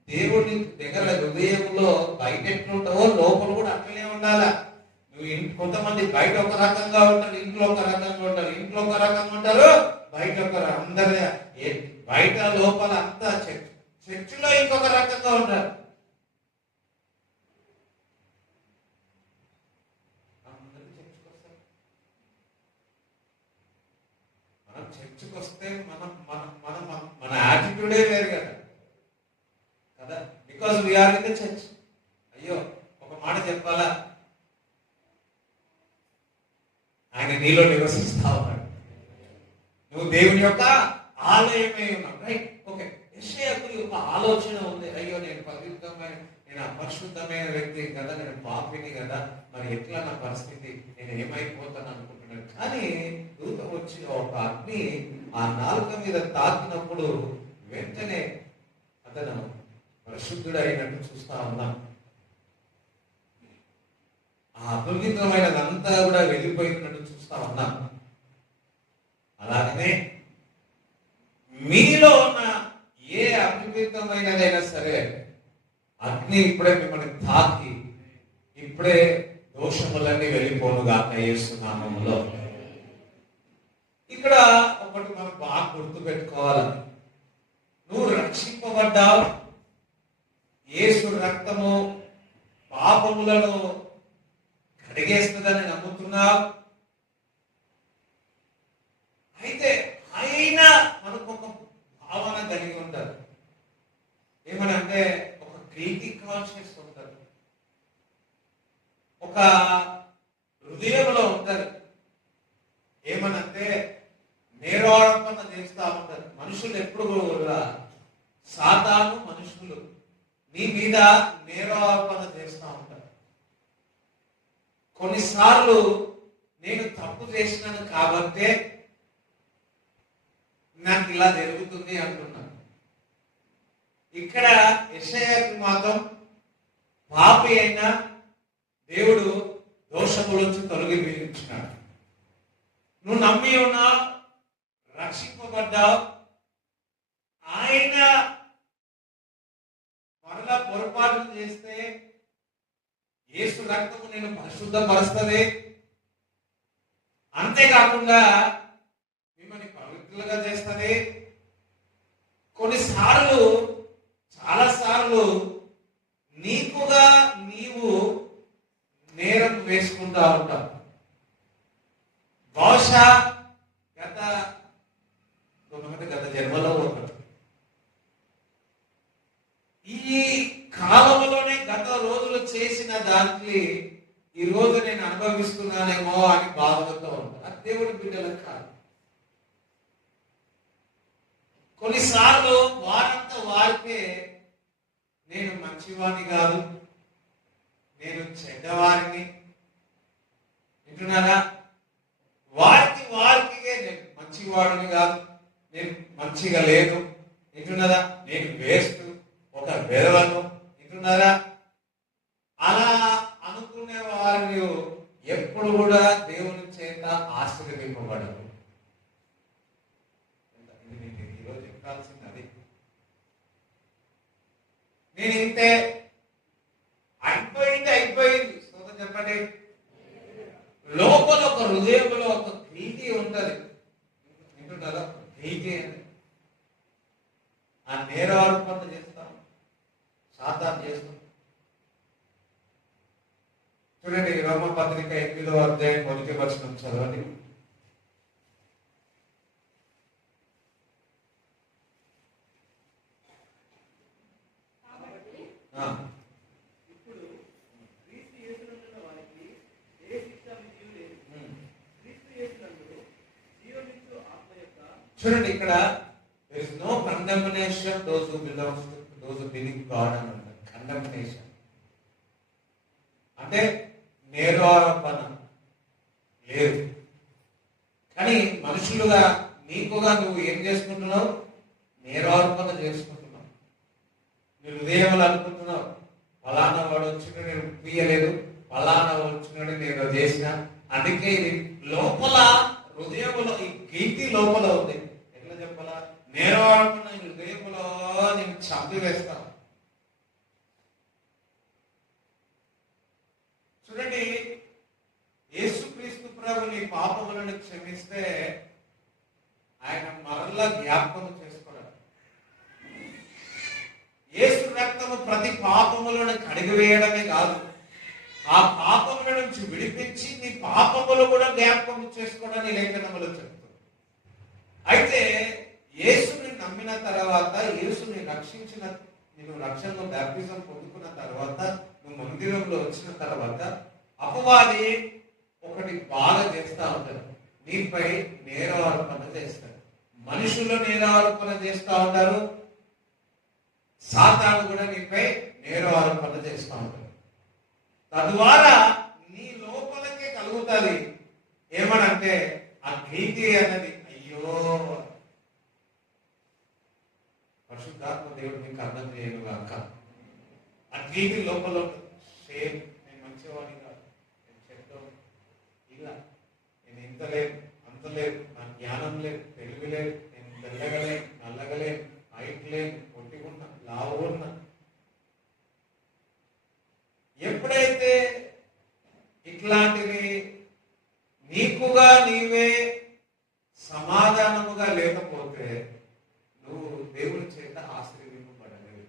దేవుని దగ్గర హృదయంలో బయట ఎట్లుంటావో లోపల కూడా అట్లనే ఉండాలా. నువ్వు కొంతమంది బయట ఒక రకంగా ఉంటారు, ఇంట్లో ఒక రకంగా ఉంటారు, ఇంట్లో ఒక రకంగా ఉంటారు, బయట ఒక అందరి బయట లోపల అంతా చర్చిలో ఇంకొక రకంగా ఉంటారు. మనం చర్చికి వస్తే మన యాటిట్యూడే వేరు కదా. Because we are in the church. అయ్యో, ఒక మాట చెప్పాలా, ఆయన నీలో నివసిస్తా ఉన్నాడు. నువ్వు దేవుని యొక్క ఆలయమై ఉన్నావు. Right, okay. యెషయాకు ఒక ఆలోచన ఉంది. అయ్యో, నేను పవిత్రమైన, నేను అపరిశుద్ధమైన వ్యక్తి కదా, నేను పాపిని కదా, మరి ఎట్లా నా పరిస్థితి, నేను ఏమైపోతాను అనుకుంటున్నాను. కానీ దూత వచ్చి ఒక అగ్ని ఆ నాలుక మీద తాకినప్పుడు వెంటనే అతను పరిశుద్ధుడు అయినట్టు చూస్తా ఉన్నాం. ఆ అపవిత్రమైనదంతా కూడా వెళ్ళిపోయినట్టు చూస్తా ఉన్నాం. అలాగనే మీలో ఉన్న ఏ అపవిత్రమైనదైనా సరే అగ్ని ఇప్పుడే మిమ్మల్ని తాకి ఇప్పుడే దోషములన్నీ వెళ్ళిపోనుగాక యేసు నామములో. ఇక్కడ ఒకటి మనం బాగా గుర్తు పెట్టుకోవాలి. నువ్వు రక్షింపబడ్డావు. యేసు రక్తము పాపములను కడిగేస్తుందని నమ్ముతున్నావు. అయితే ఆయన మనకు ఒక భావన కలిగి ఉంటారు. ఏమనంటే ఒక గిల్టీ కాన్షియస్ ఉంటారు, ఒక హృదయంలో ఉంటారు. ఏమనంటే నేరారోపణ చేస్తా ఉంటారు. మనుషులు ఎప్పుడు కూడా, సాతాను మనుషులు నీ మీద నేరారోపణ చేస్తా ఉంటారు. కొన్నిసార్లు నేను తప్పు చేసినాను కాబట్టే నాకు ఇలా జరుగుతుంది అంటున్నాను. ఇక్కడ యెషయాకు మాత్రం పాపి అయినా దేవుడు దోషముల నుంచి తొలగించినాడు. నువ్వు నమ్మి ఉన్నావు, రక్షింపబడ్డావు. ఆయన మరలా పొరపాటు చేస్తే యేసు రక్తము నేను పరిశుద్ధపరుస్తుంది. అంతేకాకుండా మిమ్మల్ని పవిత్రులుగా చేస్తుంది. కొన్నిసార్లు, చాలా సార్లు నీకుగా నీవు నేరం వేసుకుంటా ఉంటావు. బహుశా గత జన్మలో ఉంటాడు. ఈ కాలంలోనే గత రోజులు చేసిన దానికి ఈ రోజు నేను అనుభవిస్తున్నానేమో అని బాధతో ఉంటాను. అది దేవుడి బిడ్డలకు కాదు. కొన్నిసార్లు వారంతా వారికే నేను మంచివాడిని కాదు, నేను చెడ్డవారిని. వింటున్నారా? వారికి నేను మంచివాడిని కాదు, నేను మంచిగా లేదు. వింటున్నారా? నేను వేస్ట్, ఒక వెధవను. వింటున్నారా? అలా అనుకునే వారిని ఎప్పుడు కూడా దేవుని చేత ఆశీర్వదింపబడరు. ఈరోజు చెప్పాల్సింది అది. నేను ఇంతే, అయిపోయింది. స్తోత్రం చెప్పండి. లోపల ఒక హృదయంలో ఒక ప్రీతి ఉంటది. వింటున్నారా? ప్రీతి అని ఆ నేరారోపణ చేస్తాం, సాతాను చేస్తాం. చూడండి, రోమపత్రిక 8వ అధ్యాయం 1వ వచనం చదవండి. చూడండి, ఇక్కడ there is no condemnation those who belongs to those who believe God అని అంటారు. కండెమ్నేషన్ అంటే నేరారోపణ. లేదు. కానీ మనుషులుగా నీకుగా నువ్వు ఏం చేసుకుంటున్నావు? నేరారోపణ చేసుకుంటున్నావు. నీ హృదయంలో అనుకుంటున్నావు, ఫలానా వాడు వచ్చిన నేను పియలేదు, ఫలానా వచ్చినాడు నేను చేసిన. అందుకే ఇది లోపల హృదయంలో ఈ కీర్తి లోపల ఉంది. ఎట్లా చెప్పాలా? నేరారోపణ హృదయంలో నేను చంపివేస్తాను. చూడండి, యేసుక్రీస్తు ప్రభు నీ పాపములను క్షమిస్తే ఆయన మరలా జ్ఞాపకం చేసుకోవడం. యేసు రక్తము ప్రతి పాపములను కడిగివేయడమే కాదు, ఆ పాపముల నుంచి విడిపించి నీ పాపములు కూడా జ్ఞాపకం చేసుకోవడానికి లేఖనములు చెప్తుంది. అయితే యేసుని నమ్మిన తర్వాత, యేసుని రక్షించిన, నేను రక్షణలో బాప్టిజం పొందుకున్న తర్వాత, నువ్వు మందిరంలో వచ్చిన తర్వాత అపవాది ఒకటి బాగా చేస్తా ఉంటారు, నీపై నేరారోపణ చేస్తారు. మనుషులు నేరారోపణ చేస్తూ ఉంటారు, సాతాను కూడా నీపై నేరారోపణ చేస్తూ ఉంటారు. తద్వారా నీ లోపలకే కలుగుతుంది ఏమనంటే ఆ భీతి అన్నది. అయ్యో, పరిశుద్ధాత్మ దేవుడు మీకు అర్థం చేయను కాక ఆ భీతి లోపల సేమ్, నేను మంచివాడిని కాదు, నేను చెప్తాను, ఇలా నేను ఇంత లేదు అంత లేదు, నా జ్ఞానం లేదు, తెలివి లేదు, నేను తెల్లగలేను నల్లగలేను, హైట్ లేను, పొట్టిగున్నా లావున్నా. ఎప్పుడైతే ఇట్లాంటివి నీకుగా నీవే సమాధానముగా లేకపోతే నువ్వు దేవుని చేత ఆశీర్వదింపబడలేవు.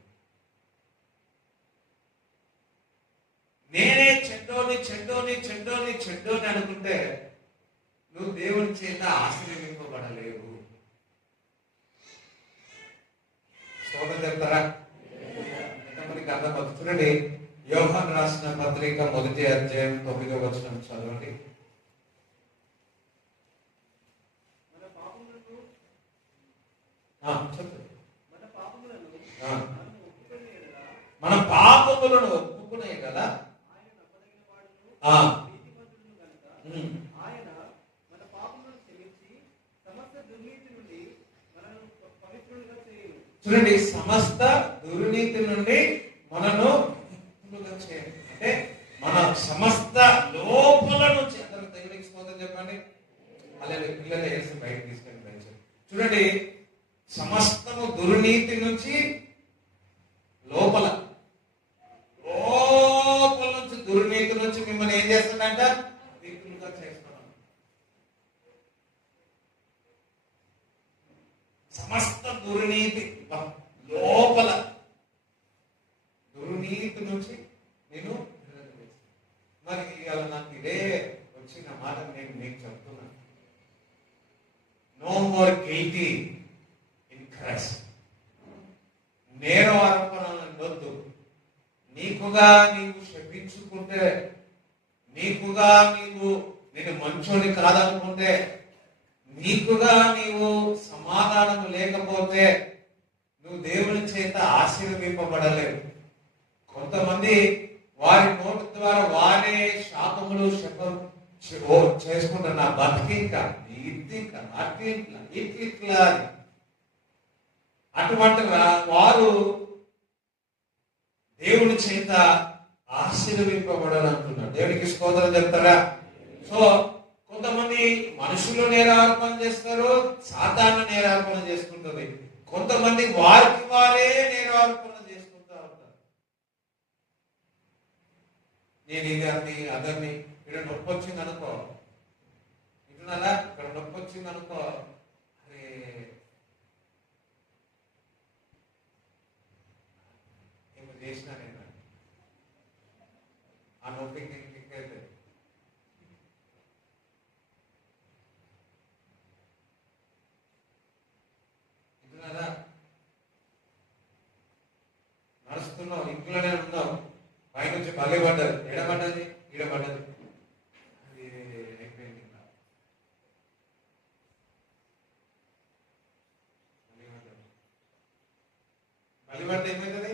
నేనే చెడ్డోని అనుకుంటే నువ్వు దేవుని చేత ఆశీర్వదింపబడలేవు. సోదరు చెప్తారా? ఎంతమందికి అర్థమవుతుంది? చూడండి, యోహాను రాసిన పత్రిక 1వ అధ్యాయం 9వ వచనం చదవండి. మన పాపములను ఒప్పుకునే కదా చూడండి, సమస్త దుర్నీతి నుండి మనను చేయండి. అంటే మన సమస్త లోపల నుంచి అందరూ దేవునికి స్తోత్రం చెప్పండి. అలాగే పిల్లలు వేసి బయట తీసుకెళ్ళి బయట చూడండి, సమస్తము దుర్నీతి నుంచి లోపల నుంచి దుర్నీతి నుంచి మిమ్మల్ని ఏం చేస్తాడంట? పవిత్రులుగా చేస్తున్నాం. సమస్త దుర్నీతి లోపల, దుర్నీతి నుంచి నేను. మరి ఇవాళ నాకు ఇదే వచ్చిన మాట నేను మీకు చెప్తున్నాను. No more guilty in Christ. నేరారోపణలను వద్దు. నీకుగా నీవు శపించుకుంటే, నీకుగా నీవు నేను మంచోని కాదనుకుంటే, నీకుగా నీవు సమాధానం లేకపోతే నువ్వు దేవుని చేత ఆశీర్వదింపబడలేవు. కొంతమంది వారి నోటి ద్వారా వారే శాపములు చేసుకుంటారు. నా బతికింకా ఇట్లా ఇట్లా అటువంటి వారు దేవుని చేత ఆశీర్వదింపబడాలంటున్నారు. దేవునికి స్తోత్రం చెప్తారా? సో కొంతమంది మనుషులు నేరారోపణ చేస్తారు, సాతాను నేరారోపణ చేసుకుంటుంది. కొంతమంది వారికి వారే నేరారోపణ చేసుకుంటా ఉంటారు. నేను ఇది అదర్ని, ఇక్కడ నొప్పి వచ్చింది అనుకో, వింటున్నారా? ఇక్కడ నొప్పి వచ్చింది అనుకో, అరే ఏమో చేసినా నేను ఆ నొప్పికి నేను కిక్కేది. వింటున్నారా? నడుస్తున్నావు, ఇంట్లోనే ఉన్నావు, పైనుంచి బలి పడ్డది, ఎడబడ్డది, ఈడబడ్డది, అది అయిపోయింది. బలి పడితే ఏమవుతుంది?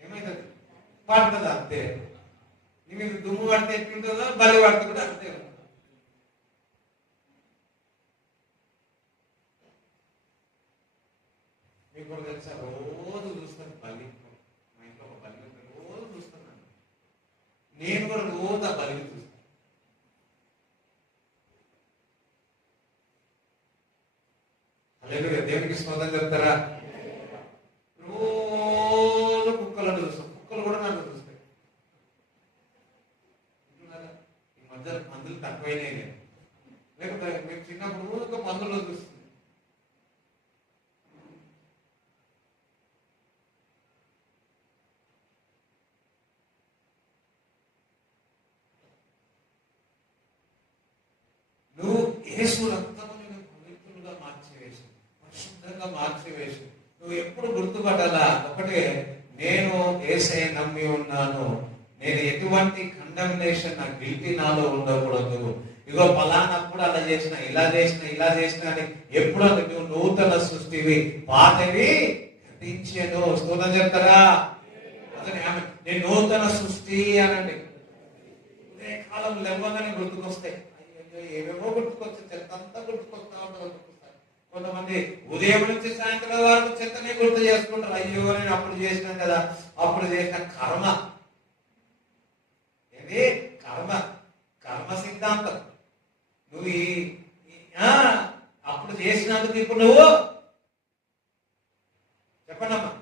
ఏమవుతుంది? పడుతుంది అంతే. నీ మీద దుమ్ము పడితే ఎట్లుంటుందో బలి పడితే కూడా అంతే ఉంటుంది. మీకు కూడా తెలుసా, రోజు చూస్తాను బలి. మా ఇంట్లో ఒక బలి ఉంటుంది, రోజు చూస్తున్నాను. నేను కూడా రోజు ఆ బలిని చూస్తాను. హల్లెలూయా, దేవునికి స్తోత్రం చెప్తారా? రోజు కుక్కలను చూస్తాం, కుక్కలు కూడా నన్ను చూస్తాయి. ఈ మధ్య మందులు తక్కువైనాయి నేను, లేకపోతే మేము చిన్నప్పుడు రోజు మందులో చూస్తుంది. నువ్వు యేసు రక్తము నిన్ను పవిత్రులుగా మార్చివేసి, పరిశుద్ధంగా మార్చివేసి, నువ్వు ఎప్పుడు గుర్తుపట్టాలా? ఒకటే, నేను యేసయ్య నమ్మి ఉన్నాను, నేను ఎటువంటి కండమినేషన్, నా గిల్టీ నాలో ఉండకూడదు. ఇగో పలానప్పుడు అలా చేసిన, ఇలా చేసిన, ఇలా చేసిన అని ఎప్పుడు నువ్వు నూతన సృష్టివి, పాతవి గతించేను. స్తోత్రం చెప్తారా? అతని ఆమె నేను నూతన సృష్టి అనండి. ఉదయ కాలం లేవగానే గుర్తుకొస్తాయి. ఏమేమో గుర్తుకొచ్చి చెత్త అంతా గుర్తుకొస్తా ఉంటారు. కొంతమంది ఉదయం నుంచి సాయంత్రం వరకు చెత్తనే గుర్తు చేసుకుంటారు. అయ్యో నేను అప్పుడు చేసినాం కదా, అప్పుడు చేసిన కర్మ. ఇది కర్మ, కర్మ సిద్ధాంతం. నువ్వు అప్పుడు చేసినందుకు ఇప్పుడు నువ్వు చెప్పండమ్మా,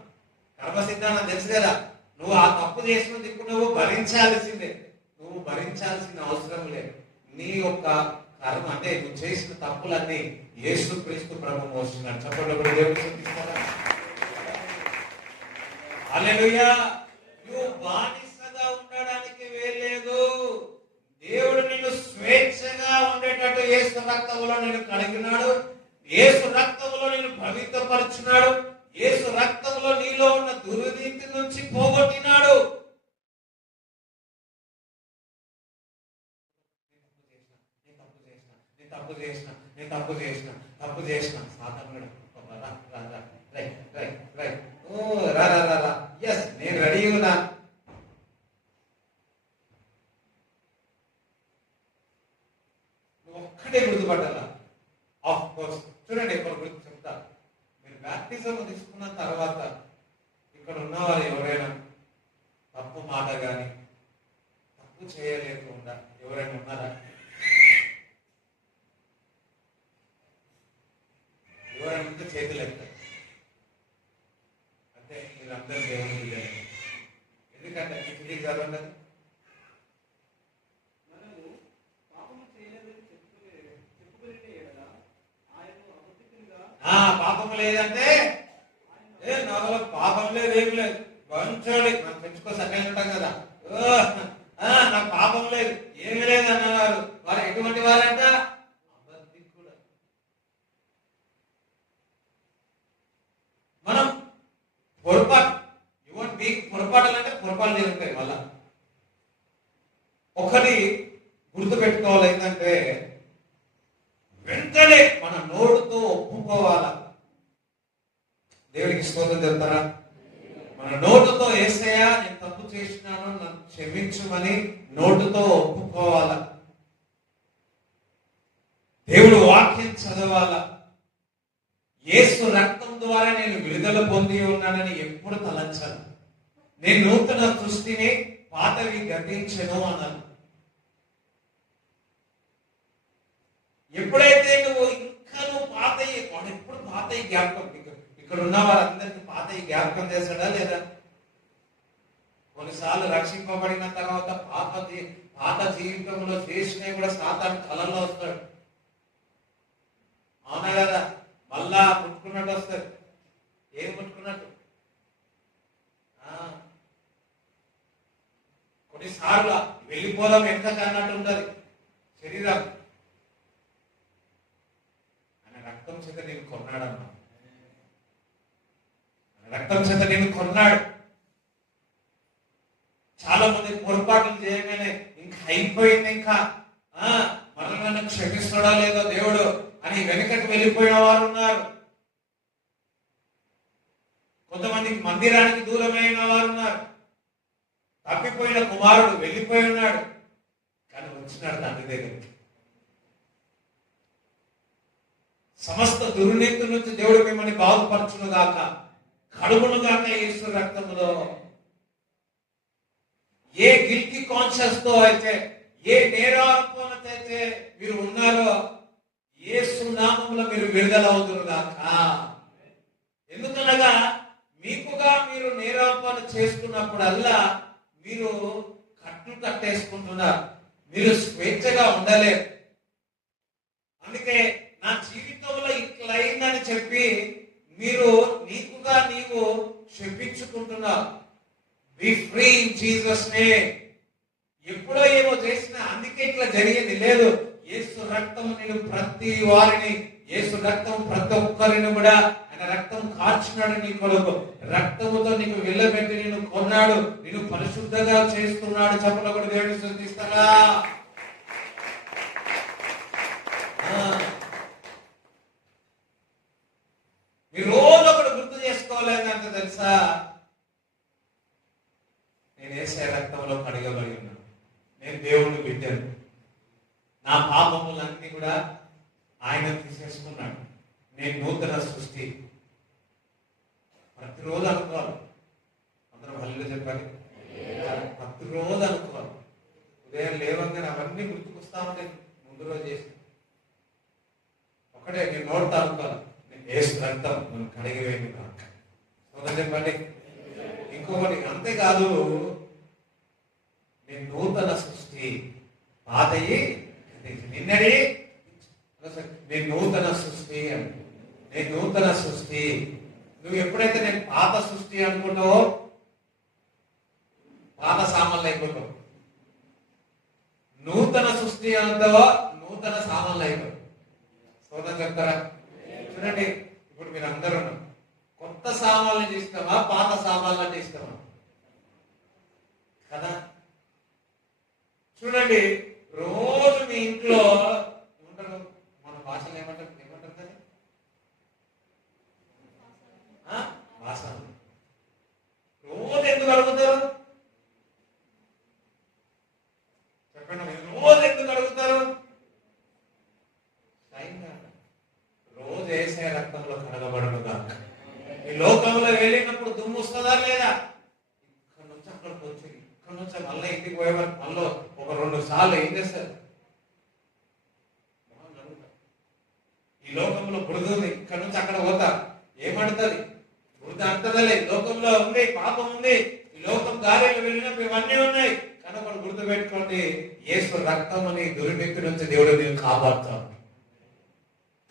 కర్మ సిద్ధాంతం తెలుసు కదా. నువ్వు ఆ తప్పు చేసినందుకు ఇప్పుడు నువ్వు భరించాల్సిందే. నువ్వు భరించాల్సిన అవసరం లేదు. నీ యొక్క కర్మ అంటే నువ్వు చేసిన తప్పులన్నీ యేసుక్రీస్తు ప్రభు మోస్తున్నాడు. చెప్పండి కూడా దేవుడు చూపిస్తారా? హల్లెలూయా. నువ్వు బానిసగా ఉండడానికి వేయలేదు. దేవుడు నిన్ను స్వేచ్ఛగా ఉండేటట్టు యేసు రక్తములో నిన్ను కడిగినాడు. యేసు రక్తములో నిన్ను పవిత్రపరుచున్నాడు. యేసు రక్తములో నీలో ఉన్న దుర్నీతి నుంచి పోగొట్టినాడు. తప్పు చేసిన సాతానుడు నేను రెడీ ఉన్నా. నువ్వు ఒక్కటే గుర్తుపట్టాలా. ఆఫ్ కోర్స్ చూడండి, ఇక్కడ గుర్తు చెప్తా. మీరు బ్యాప్టిజం తీసుకున్న తర్వాత ఇక్కడ ఉన్నవారు ఎవరైనా తప్పు మాట కానీ తప్పు చేయలేకుండా ఎవరైనా ఉన్నారా? ఎవరైనా చేతులు ఎత్తారు అంటే మీరందరూ దేవుని బిడ్డలే. ఎందుకంటే ఇది చదవండి, పాపం లేదంటే నాలో పాపం లేదు, ఏం లేదు, మంచోడి మనం తెచ్చుకో సరైన ఉంటాం కదా. నాకు పాపం లేదు, ఏమి లేదు అన్నవారు వారు ఎటువంటి వారంట? మనం పొరపాటు పొరపాటులు అంటే పొరపాటు జరుగుతాయి. మళ్ళా ఒకటి గుర్తు పెట్టుకోవాలి, ఏంటంటే వెంటనే మన నోటితో ఒప్పుకోవాలా. దేవుడికి స్తోత్రం చెప్తారా? మన నోటితో యేసయ్యా నేను తప్పు చేసినాను, నన్ను క్షమించమని నోటితో ఒప్పుకోవాలా. దేవుడు వాక్యం చదవాలా. యేసు రక్తం ద్వారా నేను విడుదల పొంది ఉన్నానని ఎప్పుడు తలంచాను. నేను నూతన సృష్టిని, పాతవి గతించెను అన్నాను. ఎప్పుడైతే నువ్వు పాతయి, వాడు ఎప్పుడు పాతయి జ్ఞాపకం, ఇక్కడ ఉన్న వారందరికీ పాతయి జ్ఞాపకం చేస్తాడా లేదా? కొన్నిసార్లు రక్షింపబడిన తర్వాత పాత జీవితంలో చేసినవి కూడా సాతాను కళల్లో వస్తాడు. అవునా కదా? మళ్ళా ముట్టుకున్నట్టు వస్తుంది. ఏం ముట్టుకున్నట్టు? కొన్నిసార్లు వెళ్ళిపోదాం ఎంత అన్నట్టు ఉంటుంది శరీరం. ఆయన రక్తం చేత నేను కొన్నాడమ్మా, రక్తం చేత నేను కొన్నాడు. చాలా మంది పొరపాట్లు చేయగానే ఇంకా అయిపోయింది, ఇంకా మనల్ని క్షమిస్తాడా లేదో దేవుడు అని వెనుకకు వెళ్ళిపోయిన వారు ఉన్నారు. కొంతమందికి మందిరానికి దూరమైన వారు ఉన్నారు. తప్పిపోయిన కుమారుడు వెళ్ళిపోయి ఉన్నాడు, కానీ వచ్చినాడు తండ్రి దగ్గరికి. సమస్త దుర్నీతి నుంచి దేవుడు మిమ్మల్ని బాగుపరచును గాక, కడుగును గాక యేసు రక్తములో. ఏ గిల్టీ కాన్షియస్ తో అయితే, ఏ నేరారోపణతో అయితే మీరు ఉన్నారో, యేసు నామములో మీరు విడుదల అవుదురు గాక. ఎందుకనగా మీకుగా మీరు నేరారోపణ చేసుకున్నప్పుడల్లా మీరు కట్లు కట్టేసుకుంటున్నారు, మీరు స్వేచ్ఛగా ఉండలేరు. అందుకే నా జీవితంలో ఇట్లా అయిందని చెప్పి మీరు నీకుగా నీవు చెప్పించుకుంటున్నావు. Be free in Jesus name. ఎప్పుడో ఏమో చేసినా అందుకే ఇట్లా జరిగింది లేదు. యేసు రక్తం నేను ప్రతి వారిని, యేసు రక్తం ప్రతి ఒక్కరిని కూడా ఆయన రక్తం కార్చినాడు. నీ కొరకు రక్తముతో నీకు వెళ్ళబెట్టి నేను కొన్నాడు, నేను పరిశుద్ధంగా చేస్తున్నాడు. చెప్పలో కూడా దేవుడిని స్తుతిస్తారా? మీరు రోజు ఒకటి గుర్తు చేసుకోవాలంటే తెలుసా, నేను యేసే రక్తంలో కడగబడి ఉన్నాను, నేను దేవుడిని బిడ్డను, నా పాపములన్నీ కూడా ఆయన తీసేసుకున్నాడు, నేను నూతన సృష్టి. ప్రతిరోజు అనుకోవాలి. అందరూ హల్లెలూయా చెప్పాలి. ప్రతిరోజు అనుకోవాలి. ఉదయం లేవంగానే అవన్నీ గుర్తుకొస్తా ఉంటాయి. ముందు రోజు చేసి ఒకటే నేను నోడుతా అనుకోవాలి, నేను యేసు రక్తం నన్ను కడిగివేయండి కాక. చెప్పండి. ఇంకొకటి అంతేకాదు, నేను నూతన సృష్టి, పాతయి నిన్నడి, నేను నూతన సృష్టి అంటే నేను నూతన సృష్టి. నువ్వు ఎప్పుడైతే నేను పాత సృష్టి అనుకుంటావో పాత సామాన్లు అయిపోతావు, నూతన సృష్టి అంటావో నూతన సామాన్లు అయిపోతావు. సోదరు చెప్తారా? చూడండి, ఇప్పుడు మీరు అందరూ కొత్త సామాన్లు తీస్తామా పాత సామాన్లు తీస్తామా కదా? చూడండి, రోజు మీ ఇంట్లో ఏమంటారు, మన భాషలో ఏమంటారు కదా, వాసన. రోజు ఎందుకు అడుగుతారు చెప్పండి? రోజు ఎందుకు అడుగుతారు? రోజు వేసే రక్తంలో కడగబడను కాక. ఈ లోకంలో వెళ్ళినప్పుడు దుమ్ము వస్తుందా లేదా? ఇక్కడ నుంచి అక్కడికి వచ్చి, ఇక్కడ నుంచి మళ్ళీ ఇంటికి పోయేవారు మళ్ళీ ఒక 2 సార్లు ఏం చేస్తారు? ఈ లోకంలో బురద ఉంది, ఇక్కడ నుంచి అక్కడ పోతా ఏమంటది? బురద అంటదలే. లోకంలో ఉంది, పాపం ఉంది, ఈ లోకం దారిలో వెళ్ళినప్పుడు ఇవన్నీ ఉన్నాయి. కనుక గుర్తు పెట్టుకోండి, యేసు రక్తం అని దుర్నీతి నుంచి దేవుడు నేను కాపాడుతాను.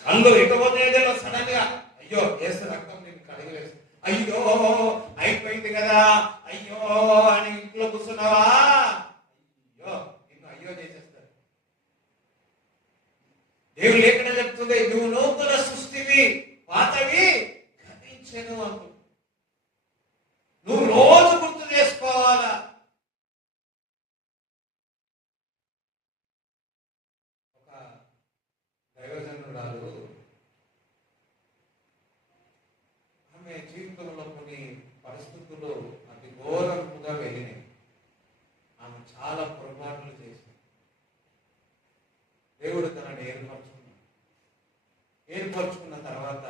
కళ్ళు ఎటుపోతే సడన్ గా అయ్యో యేసు రక్తం నేను కడిగివేసి, అయ్యో అయిపోయింది కదా, అయ్యో అని ఇంట్లో కూర్చున్నావా, అయ్యో నిన్ను అయ్యో చేసేస్తాడు. దేవుడు లేకుండా చెప్తుంది, నువ్వు నూతన సృష్టివి, పాతవి గతించెను అంటు. నువ్వు రోజు గుర్తు చేసుకోవాలా. ఒక దైవజనురాలు, ఆమె జీవితంలో కొన్ని పరిస్థితులు అతి ఘోరంగా వెళ్ళినాయి. ఆమె చాలా పొరపాట్లు చేసింది. దేవుడు తనని ఏర్పరచుకున్న తర్వాత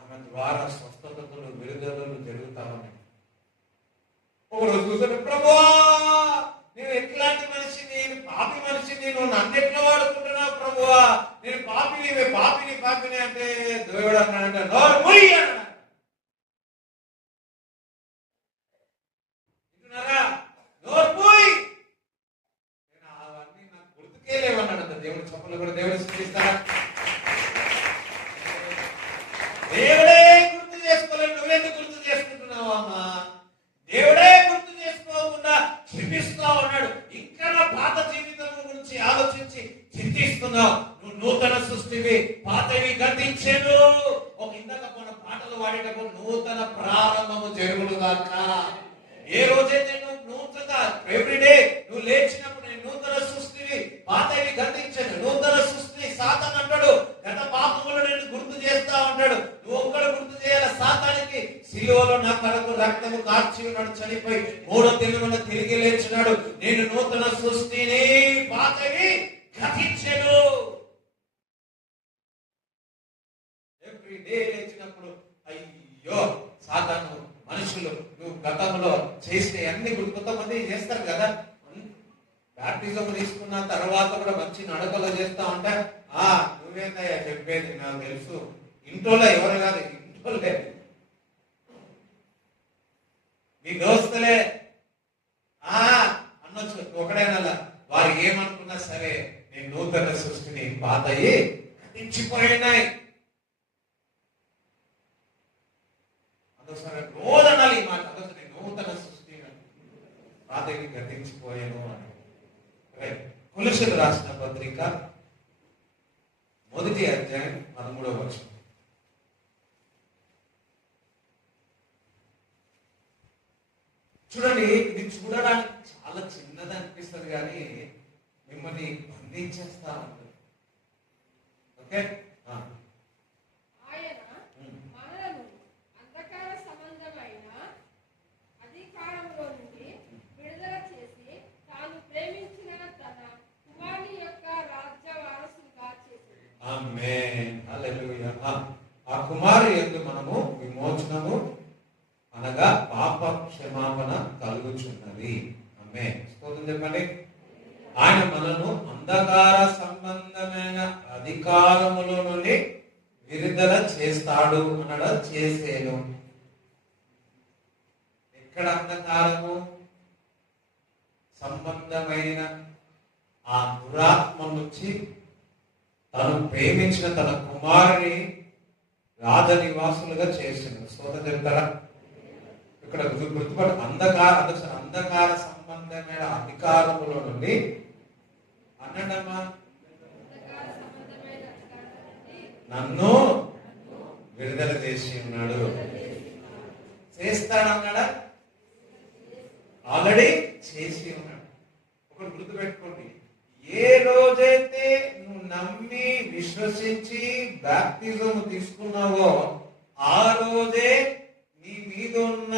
ఆమె ద్వారా స్వస్థతలు, విడుదలలు జరుగుతామని ఒకరోజు చూసాను, ప్రభువా నేను ఎట్లాంటి మనిషిని, నేను పాపి మనిషిని, నువ్వు నన్ను ఎట్లా వాడుకుంటున్నావు ప్రభువా, నేను పాపిని అంటే దేవుడు అన్నాడంటే నోరు మూయి అన్నాడు. నోరు మూయి, నేను అవన్నీ నాకు గుర్తుకే లేవన్నాడు దేవుడు. చెప్పలు కూడా దేవుడు స్తుతిస్తారా? దేవుడే గుర్తు చేసుకోలేదు, నువ్వెందుకు గుర్తు చేసుకుంటున్నావు అమ్మా? దేవుడే గుర్తు చేసుకోకుండా క్షమిస్తా ఉన్నాడు. ఇంకా నా పాత జీవితం గురించి ఆలోచించి చింతిస్తున్నావు. నువ్వు నూతన సృష్టివి, పాతవి గతించెను. ఒక ఇందాక మన పాటలు వాడేటప్పుడు నూతన ప్రారంభము జరుగును గాక. ఏ రోజైతే నువ్వు నూతన ఎవ్రీడే నువ్వు లేచినప్పుడు నేను నూతన సృష్టివి, పాతవి గతించెను. నూతన సృష్టి సాతాను అంటాడు, గత పాపములు నేను గుర్తు చేస్తా ఉంటాడు. నువ్వు ఒక్కడు గుర్తు చేయాలి సాతానికి. సిలువలో నా కొరకు రక్తము కార్చి ఉన్నాడు, చనిపోయి 3వ దినమున తిరిగి లేచినాడు. నేను నూతన సృష్టిని, పాతవి గతించెను. ఎవ్రీ డే లేచినప్పుడు అయ్యో సాతాను మనుషులు నువ్వు గతంలో చేసే అన్ని కొంతమంది చేస్తారు కదా, బ్యాప్టిజం తీసుకున్న తర్వాత కూడా మంచి నడకలో చేస్తా ఉంటే నువ్వేందయ్యా చెప్పేది, నాకు తెలుసు. ఇంట్లో ఎవరు కాదు, ఇంట్లోలే మీ దోస్తులే అనొచ్చు. ఒకడేనల్లా వారు ఏమనుకున్నా సరే నేను నూతన సృష్టిని, పాతయి గతించిపోయినాయి. అదొకసారి రోజు అనాలి ఈ మాట. అదొకసారి నూతన సృష్టి, పాతవి గతించిపోయాను అని. కొలొస్సీయులకు రాసిన పత్రిక 1వ అధ్యాయం 13వ వచనం. చూడండి, ఇది చూడడానికి చాలా చిన్నది అనిపిస్తుంది కానీ మిమ్మల్ని బంధించేస్తా ఉంటుంది. ఓకే, ఆయన మనలను అంధకార సంబంధమైన అధికారంలో నుండి విడుదల చేసి తాను ప్రేమించిన తన కుమారుని యొక్క రాజ్య వారసులుగా చేశాడు. ఆమేన్, హల్లెలూయా. ఆ కుమారు యందు మనము విమోచనము అనగా పాప క్షమాపణ కలుగుచున్నది. ఆమేన్, స్తోత్రం చెప్పండి. ఆయన మనను అంధకార సంబంధమైన అధికారములో నుండి విడుదల చేస్తాడు అనగా చేసేను. ఎక్కడ అంధకారము సంబంధమైన ఆ దురాత్మ నుంచి తను ప్రేమించిన తన కుమారుని రాజనివాసులుగా చేసింది. స్తోత్రం చెప్తారా? ఇక్కడ గుర్తుపడి అంధకార సంబంధమైన అధికారములో నుండి అన్నడమ్మా నన్ను విడుదల చేసి ఉన్నాడు. చేస్తాడన్నాడా? ఆల్రెడీ చేసి ఉన్నాడు. ఒకటి గుర్తుపెట్టుకోండి, ఏ రోజైతే నువ్వు నమ్మి విశ్వసించి బాప్తిజం తీసుకున్నావో ఆ రోజే నీ మీద ఉన్న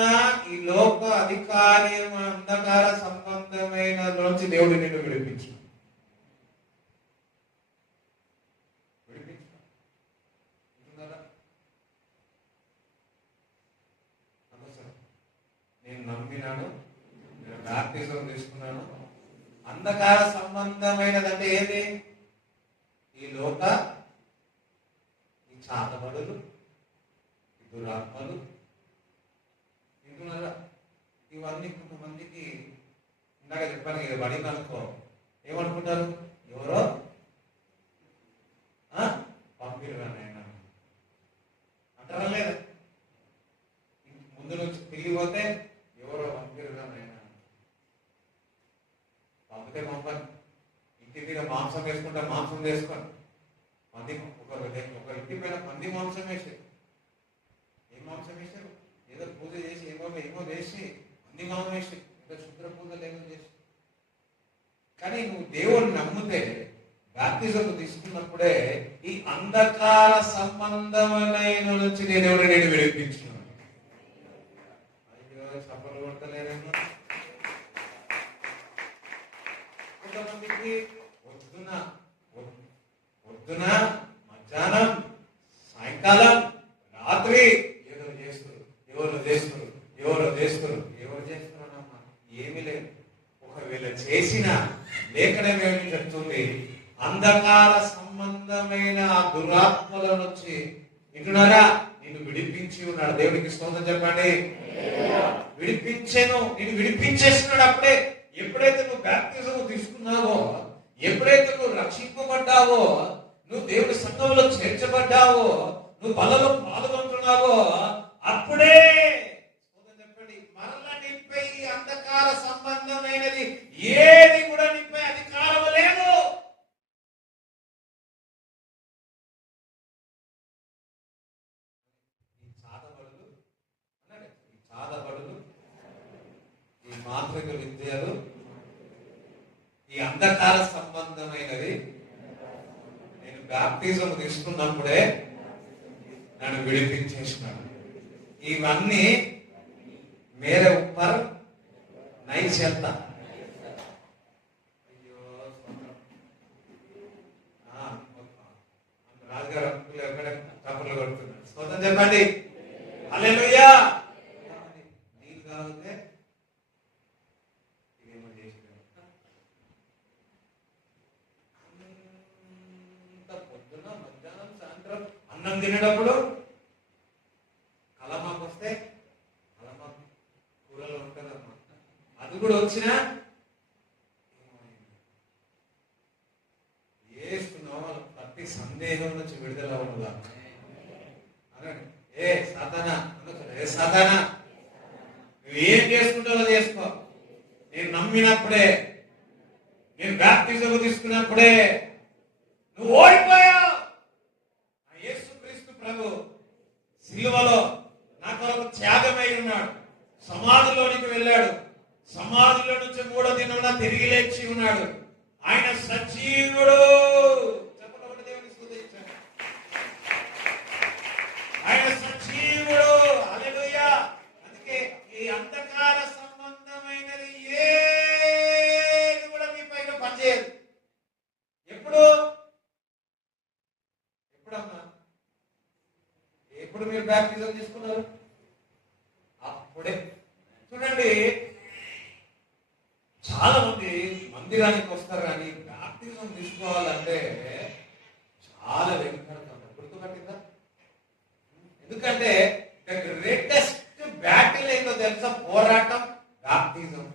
ఈ లోక అధికారి అంధకార సంబంధమైన నుంచి దేవుడు నిన్ను విడిపించు. నేను నమ్మినాను, నేను బాప్తిజం తీసుకున్నాను. అంధకార సంబంధమైనదంటే ఏది? ఈ లోక, ఈ చాతబడులు, ఈ దురాత్మలు, ఇవన్నీ కొంతమందికి ఇందాక చెప్పాను కదా, పడింది అనుకో ఏమనుకుంటారు, ఎవరో పంపిరుగా నాయన అంటారా లేదా? ముందు నుంచి తిరిగిపోతే ఎవరో పంపిరుగా నాయన, పంపితే పంపని. ఇంటి మీద మాంసం వేసుకుంటే మాంసం వేసుకొని పంది, ఒక ఇంటి పైన పంది మాంసం వేసారు. ఏం మాంసం వేశారు? ఏదో పూజ చేసి ఏమో చేసి అన్ని మామం వేసి ఏదో శుద్ర పూజలు ఏమో చేసి. కానీ నువ్వు దేవుడిని నమ్మితే బాప్తిజం తీసుకున్నప్పుడే ఈ అంధకార సంబంధమైన నుంచి నేను విడిపించున్నాను. అయ్యో చప్పలు కొడతలేరేమో. కొంతమందికి పొద్దున మధ్యాహ్నం సాయంకాలం రాత్రి ఎవరు చేస్తున్నారమ్మా? ఏమి లేదు. ఒకవేళ చేసిన లేఖనం ఏమి చెప్తుంది? అంధకార సంబంధమైన ఆ దురాత్మల నుంచి వింటున్నారా? నిన్ను విడిపించి ఉన్నాడు. దేవుడికి స్తోత్రం చెప్పండి. నిన్ను విడిపించేస్తున్నాడు. అప్పుడే ఎప్పుడైతే నువ్వు బాప్తిజం తీసుకున్నావో, ఎప్పుడైతే నువ్వు రక్షింపబడ్డావో, నువ్వు దేవుడి సంఘంలో చేర్చబడ్డావో, నువ్వు బలలో పాల్గొంటున్నావో, అప్పుడే చెప్పండి మరల నింపే ఈ అంధకార సంబంధమైనది ఏది కూడా నింపే అధికారం లేదు. ఈ చాదబడులు, ఈ మాంత్రిక విద్యలు, ఈ అంధకార సంబంధమైనది నేను బాప్తిజం తీసుకున్నప్పుడే నన్ను విడిపించేసినాడు. ఇవన్నీ मेरे ऊपर నైస్ ఎంత? అయ్యో రాజుగారు అంకులు ఎక్కడ కబుర్లు కొడుతున్నారు. స్తోత్రం చెప్పండి. హల్లెలూయా. నీళ్ళు తాగితే ఇదేమో చేసి అంత పొద్దున మధ్యాహ్నం సాయంత్రం అన్నం తినేటప్పుడు కలమాకు వస్తే కలమాకు కూరలో ఉంటుందమ్మా, అది కూడా వచ్చినా ఏస్తున్నావు ప్రతి సందేహం నుంచి విడుదల ఉండదా? ఏ సాతానా, ఏ సాతానా, నువ్వు ఏం చేసుకుంటావో చేసుకో. నేను నమ్మినప్పుడే, నేను బాప్తిజం తీసుకున్నప్పుడే నువ్వు ఓడిపోయావు. యేసుక్రీస్తు ప్రభు సిలువలో నా కొరకు త్యాగమై ఉన్నాడు. సమాధిలోనికి వెళ్ళాడు. సమాధిలో నుంచి 3వ దినాన తిరిగి లేచి ఉన్నాడు. ఆయన సజీవుడు. చెప్పండి దేవుని స్తుతించండి. ఆయన సజీవుడు. హల్లెలూయా. అందుకే ఈ అంధకార సంబంధమైనది ఏది కూడా మీ పైన పనిచేయదు. ఎప్పుడమ్మా ఎప్పుడు మీరు బాప్టిజం తీసుకున్నారు? అప్పుడే. చూడండి, చాలా మంది మందిరానికి వస్తారు కానీ బాప్టిజం తీసుకోవాలంటే చాలా వెనుకడుతుంటారు. గుర్తుపట్టిందా? ఎందుకంటే ద గ్రేటెస్ట్ బ్యాటిల్ ఏంటో తెలుసా? పోరాటం బాప్టిజం.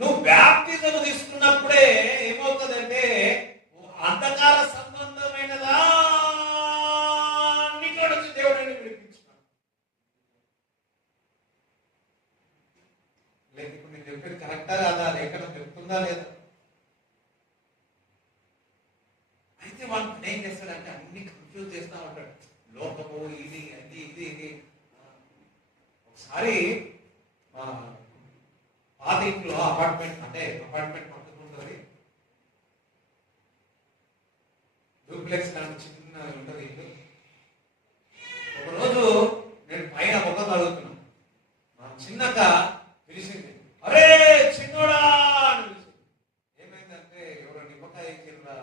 నువ్వు బాప్టిజం తీసుకున్నప్పుడే ఏమవుతుందంటే అంధకార సంబంధమైనదా నుంచి దేవుడిని విడిపించున్నాడు. లేక ఇప్పుడు నేను చెప్పేది కరెక్టా కాదా? లేఖనం చెప్తుందా లేదా? అయితే వాళ్ళు ఏం చేస్తాడంటే అన్ని కన్ఫ్యూజ్ చేస్తా ఉంటాడు. లోకము ఇది అది ఇది ఇది. ఒకసారి పాత ఇంట్లో అపార్ట్మెంట్ పక్కకు ఉంటుంది, డూప్లెక్స్ లాంటి చిన్న ఉంటుంది ఇల్లు. ఒకరోజు నేను పైన ఒక కలుగుతున్నాను. మా చిన్నక పిలిచింది, అరే చిన్నోడా అని పిలిచింది. ఏమైందంటే ఎవరో నిమ్మకాయ ఇచ్చిర్రా.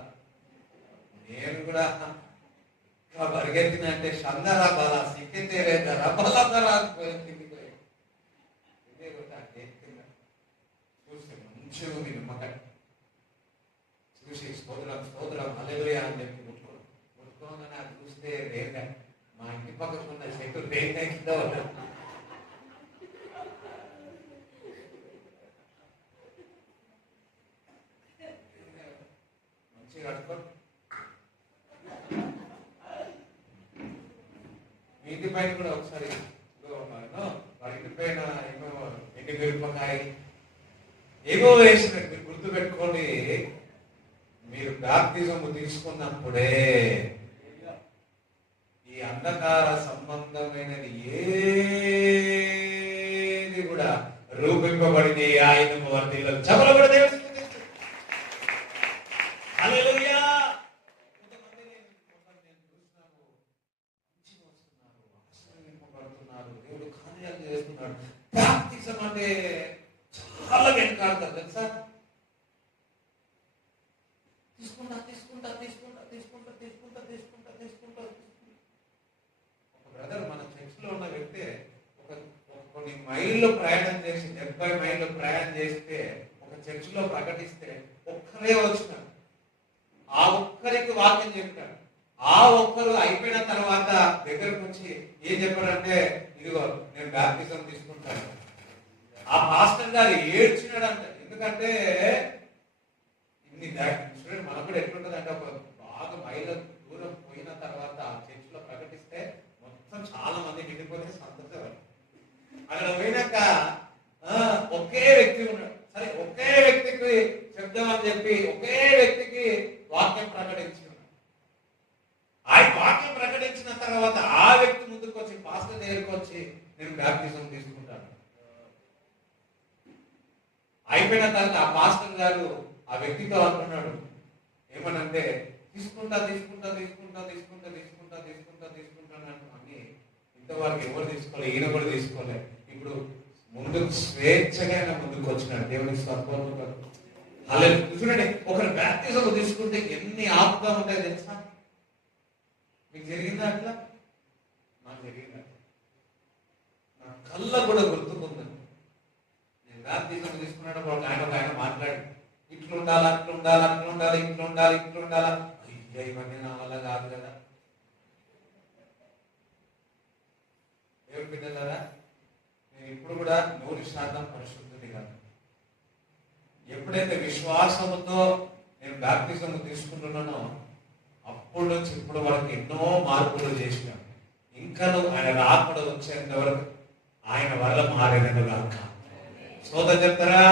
నేను కూడా పరిగెత్తినంటే షందరా బలా సిక్కితేరేదరా బలదరా చూసి మంచిగా ఉంది నిమ్మకాయ. చూసి స్తోత్రం స్తోత్రం హల్లెలూయా అని చెప్పి ముట్టుకోగానే అది చూస్తే రేగా మా ఇంటి పక్కన ఉన్న చెట్టు రేగా కింద ఉన్నది. మంచిగా కట్టుకో. మీ ఇంటి పైన కూడా ఒకసారి వారి ఇంటి పైన ఏమో ఎండి మిరపకాయ ఏమో వేసినట్టు మీరు గుర్తు పెట్టుకోండి. మీరు బాప్తిజం తీసుకున్నప్పుడే ఈ అంధకార సంబంధమైనది ఏది కూడా రూపింపబడింది ఆయన వర్తిలో. చెప్పలు కూడా దేవుడు హల్లెలూయా. కొంతమంది నేను చూస్తున్నాను, మంచిగా వస్తున్నారు, ఆశీర్వదింపబడుతున్నారు, దేవుడు కార్యాలు చేస్తున్నాడు. బాప్తిజం అంటే చాలా వెనకాడతారు తెలుసా? తీసుకుంటా తీసుకుంటా తీసుకుంటా తీసుకుంటా తీసుకుంటా తీసుకుంటా తీసుకుంటా. ఒక బ్రదర్ మన చర్చిలో ఉన్న వ్యక్తి కొన్ని మైళ్ళు ప్రయాణం చేసి 70 మైళ్ళు ప్రయాణం చేస్తే ఒక చర్చిలో ప్రకటిస్తే ఒక్కరే వచ్చినారు. ఆ ఒక్కరికి వాక్యం చెప్పారు. ఆ ఒక్కరు అయిపోయిన తర్వాత దగ్గరకు వచ్చి ఏం చెప్పారంటే, ఇదిగో నేను బాప్టిజం తీసుకుంటాను. ఆ పాస్టర్ గారు ఏడ్చినాడంట. ఎందుకంటే ఇన్ని చూడండి, మనకు కూడా ఎట్లుంటుంది అంటే ఒక బాగా మైళ్ళ దూరం పోయిన తర్వాత ఆ చర్చిలో ప్రకటిస్తే మొత్తం చాలా మంది నిండిపోతే సంతోషం. అక్కడ పోయినాక ఒకే వ్యక్తి ఉన్నాడు. సరే, ఒకే వ్యక్తికి చెప్దామని చెప్పి ఒకే వ్యక్తికి వాక్యం ప్రకటించుకున్నాడు. ఆ వాక్యం ప్రకటించిన తర్వాత ఆ వ్యక్తి ముందుకు వచ్చి పాస్టర్ దగ్గరికి వచ్చి నేను బాప్టిజం తీసుకుంటాను. అయిపోయిన తర్వాత ఆ పాస్టర్ గారు ఆ వ్యక్తితో అంటున్నాడు ఏమనంటే, తీసుకుంటా తీసుకుంటా తీసుకుంటా తీసుకుంటా తీసుకుంటా తీసుకుంటా తీసుకుంటాను అని ఇంతవరకు ఎవరు తీసుకోలేదు, ఈయన కూడా తీసుకోలేదు. ఇప్పుడు ముందుకు స్వేచ్ఛగా ఆయన ముందుకు వచ్చినాడు. దేవునికి స్వర్గం. అలా చూడండి, ఒకరి బ్యాప్టిజం తీసుకుంటే ఎన్ని ఆపుగా ఉంటాయి తెలుసా? మీకు జరిగిందా అట్లా? నాకు జరిగిందా? నా కళ్ళ కూడా గుర్తుకుందని. నేను బ్యాప్టిజం తీసుకున్నప్పుడు ఒక ఆయన మాట్లాడి, ఇట్లా ఉండాలి, అట్లా ఉండాలి, అట్లా ఉండాలి, ఇట్లా ఉండాలి, ఇట్లా ఉండాలా. అయ్యా, ఇవన్నీ నా వల్ల కాదు కదా. దేవుడి బిడ్డలారా, నేను ఇప్పుడు కూడా 100% పరిశుద్ధుని కాదు. ఎప్పుడైతే విశ్వాసముతో నేను బ్యాప్టిజం తీసుకుంటున్నానో అప్పటి నుంచి ఇప్పుడు వరకు ఎన్నో మార్పులు చేసినాను. ఇంకా ఆయన రాకడ వచ్చేంత వరకు ఆయన వల్ల మారేదను కాక. సోదరు చెప్తారా?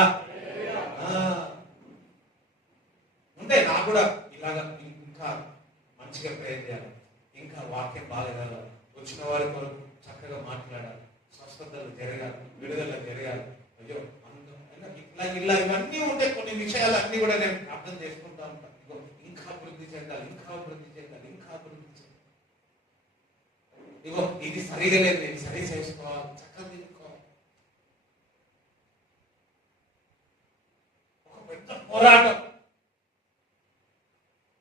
ఉంటే నాకు కూడా ఇలాగా ఇంకా మంచిగా ప్రేర్ చేయాలి, ఇంకా వాక్యం బాగా వచ్చిన వారి కొరకు చక్కగా మాట్లాడాలి, స్వస్థతలు జరగాలి, విడుదల జరగాలి. అయ్యో ఇలా ఇవన్నీ ఉంటే కొన్ని విషయాలు అన్ని కూడా నేను అర్థం చేసుకుంటా ఉంటాను. ఇంకా అభివృద్ధి చెందాలి, ఇంకా అభివృద్ధి చెందాలి, ఇంకా అభివృద్ధి చెందాలి. ఇగో ఇది సరిగా లేదు, నేను సరి చేసుకోవాలి, చక్కగా తీసుకోవాలి. ఒక పెద్ద పోరాటం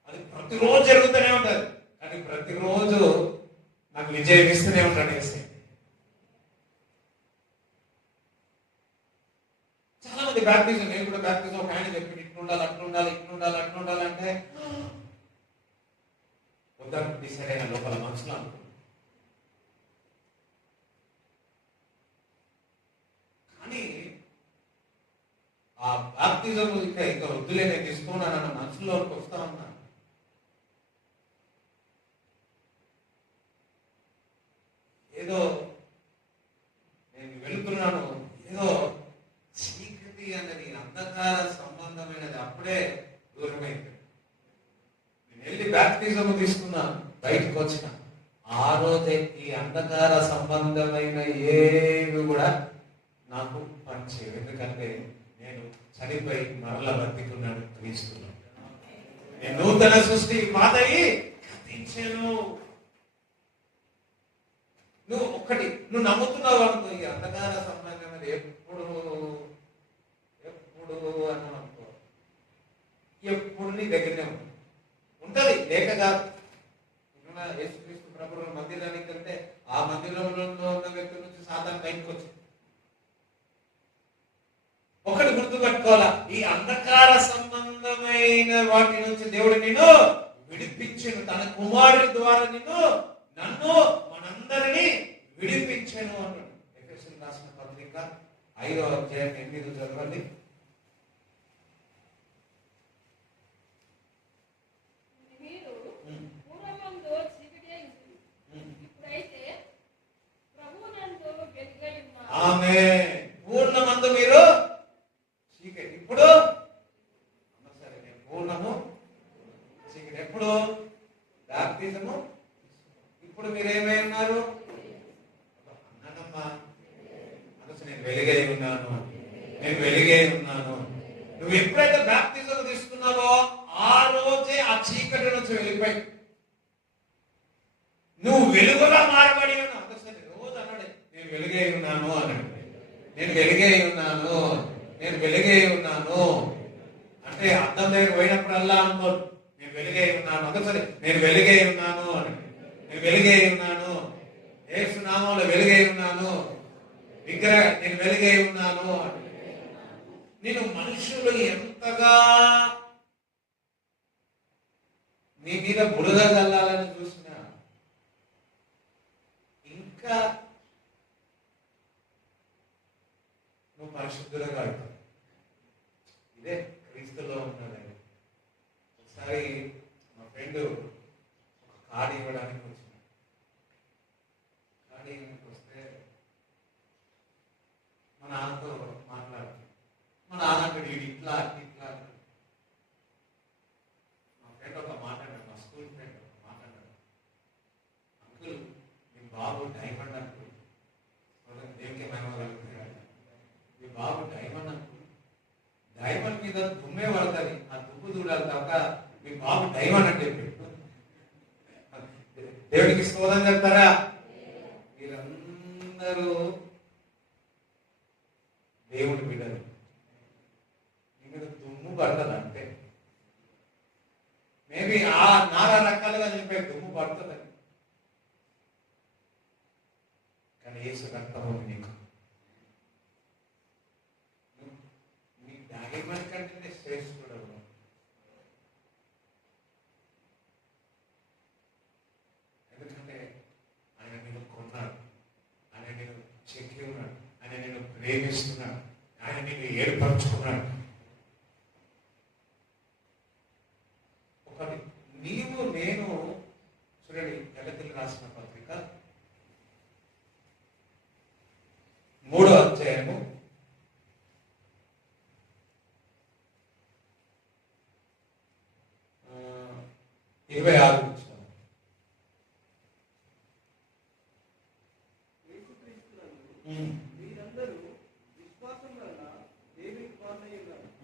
అది ప్రతిరోజు జరుగుతూనే ఉంటది. కానీ ప్రతిరోజు నాకు విజయం ఇస్తూనే ఉంటాడు వేసి. చాలా మంది బ్యాప్టిజం, నేను కూడా బ్యాప్టిజం ఒక ఆయన చెప్పి ఇట్లా ఉండాలి, అట్లా ఉండాలి, ఇట్లా ఉండాలి, అట్లా ఉండాలి అంటే వద్దని డిసైడ్ అయిన లోపల మనసులో అనుకున్నాను. కానీ ఆ బాప్తిజం ఇంకా వద్దులే, నేను తీసుకున్నానన్న మనసులోకి వస్తా ఉన్నా. ఏదో నేను వెళుతున్నాను, ఏదో చీకటి అన్నది, అంధకార సంబంధమైనది అప్పుడే దూరమైంది. నేను వెళ్ళి బాప్తిజం తీసుకున్నా, బయటకు వచ్చిన ఆ రోజే ఈ అంధకార సంబంధమైన ఏవి కూడా నాకు పనిచేయవు. ఎందుకంటే నేను చనిపోయి మరల బతికున్నాను క్రీస్తులో. నేను నూతన సృష్టి పాతయి గతించాను. నువ్వు నమ్ముతున్నావు అనుకో, ఈ అంధకార సంబంధమైనది ఎప్పుడు అని అనుకో, ఎప్పుడు నీ దగ్గరనే ఉంటది. లేక కాదు. యేసుక్రీస్తు ప్రభువు మందిరానికి వెళ్తే ఆ మందిరంలో ఉన్న వ్యక్తి నుంచి సాతాను బయటకు వచ్చింది. ఒకటి గుర్తుపెట్టుకోవాలా, ఈ అంధకార సంబంధమైన వాటి నుంచి దేవుడు నిన్ను విడిపించెను. తన కుమారుడి ద్వారా నన్ను మనందరినీ విడిపించెను అన్నాడు. ఎఫెసీయులకు రాసిన పత్రిక 5వ అధ్యాయం 8 చదవండి. ఆమేన్. పూర్ణమందు మీరు చీకటి, ఇప్పుడు సరే నేను పూర్ణము చీకటి. ఎప్పుడు బాప్తిజము, ఇప్పుడు మీరేమై ఉన్నారు? అన్నానమ్మా, అందుకు నేను వెలుగై ఉన్నాను, నేను వెలుగై ఉన్నాను. నువ్వు ఎప్పుడైతే బాప్తిజం తీసుకున్నావో ఆ రోజే ఆ చీకటి నుంచి వెళ్ళిపోయి నువ్వు వెలుగుగా మారబడి ఉన్నావు. రోజు అన్నాడే, నేను వెలుగై ఉన్నాను అన్నాడు. నేను వెలుగై ఉన్నాను, నేను వెలుగై ఉన్నాను అంటే అర్థం దగ్గర పోయినప్పుడల్లా అనుకో, నేను వెలుగై ఉన్నాను. ఒకసారి నేను వెలుగై ఉన్నాను అని, నేను వెలుగై ఉన్నాను, యేసు నామములో వెలుగై ఉన్నాను, విగ్రహ నేను వెలుగై ఉన్నాను అని. నేను మనుషులు ఎంతగా నీ మీద బురద చల్లాలని చూసినా ఇంకా నువ్వు పరిశుద్ధులుగా అవుతావు. ఇదే క్రీస్తులో ఉన్నది. ఒకసారి మా ఫ్రెండ్ ఒక కార్డు ఇవ్వడానికి వచ్చింది. కార్డు ఇవ్వడానికి వస్తే మా నాన్నతో మాట్లాడుతుంది. మా నాన్న ఇట్లా ఇట్లా. మా ఫ్రెండ్ ఒక మాట్లాడాడు, మా స్కూల్ ఫ్రెండ్ ఒక మాట్లాడాడు, అంకుల్ మీ బాబు డైమండ్ అంకుల్, దేవునికి మహిమ కలుగుతుంది. మీ బాబు డైమండ్ అంకుల్, డైమండ్ మీద దుమ్మే పడతాయి, ఆ దుమ్ము చూడాలి తప్ప మీ బాబు డైమండ్ అని చెప్పి దేవుడికి స్తోత్రం చెప్తారా? వీరందరూ దేవుడి బిడ్డలు నీ మీద దుమ్ము పడుతుంది అంటే మేబీ ఆ నానా రకాలుగా చెప్పే దుమ్ము పడుతుందని, కానీ యేసు రక్తం ఉంది నీకు. నీ డాక్యుమెంట్ కంటే శ్రేష్ఠుడు. ఎందుకంటే ఆయన నేను కొన్నాడు, ఆయన నేను చెక్కి ఉన్నాడు, ఆయన నేను ప్రేమిస్తున్నాడు, ఆయన నేను ఏర్పరచుకున్నాడు. ఒకటి నీవు నేను చూడండి, గలతీయులకు రాసిన పత్రిక 3వ అధ్యాయము 26 వచ్చిన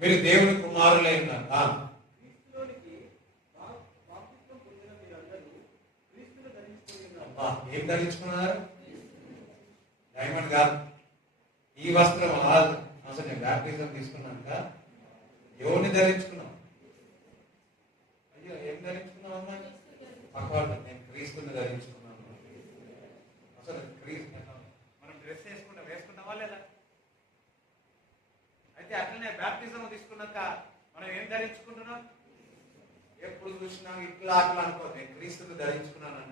మీరు దేవుని కుమారులై ఉన్నారు. ఏం ధరించుకున్నారు? డైమండ్ కాదు, ఈ వస్త్రం అసలు నేను బ్యాప్టిజం తీసుకున్నాక ఎవరిని ధరించుకున్నాం? అయ్యో ఏం ధరించుకున్నావు అమ్మా? పక్కవాడు నేను క్రీస్తుని ధరించుకున్నాను. అసలు మనం డ్రెస్ వేసుకుంటావా లేదా? అయితే అట్లనే బ్యాప్టిజం తీసుకున్నాక మనం ఏం ధరించుకుంటున్నాం? ఎప్పుడు చూసినా ఇట్లా అట్లా అనుకో, నేను క్రీస్తుని ధరించుకున్నాను అన్న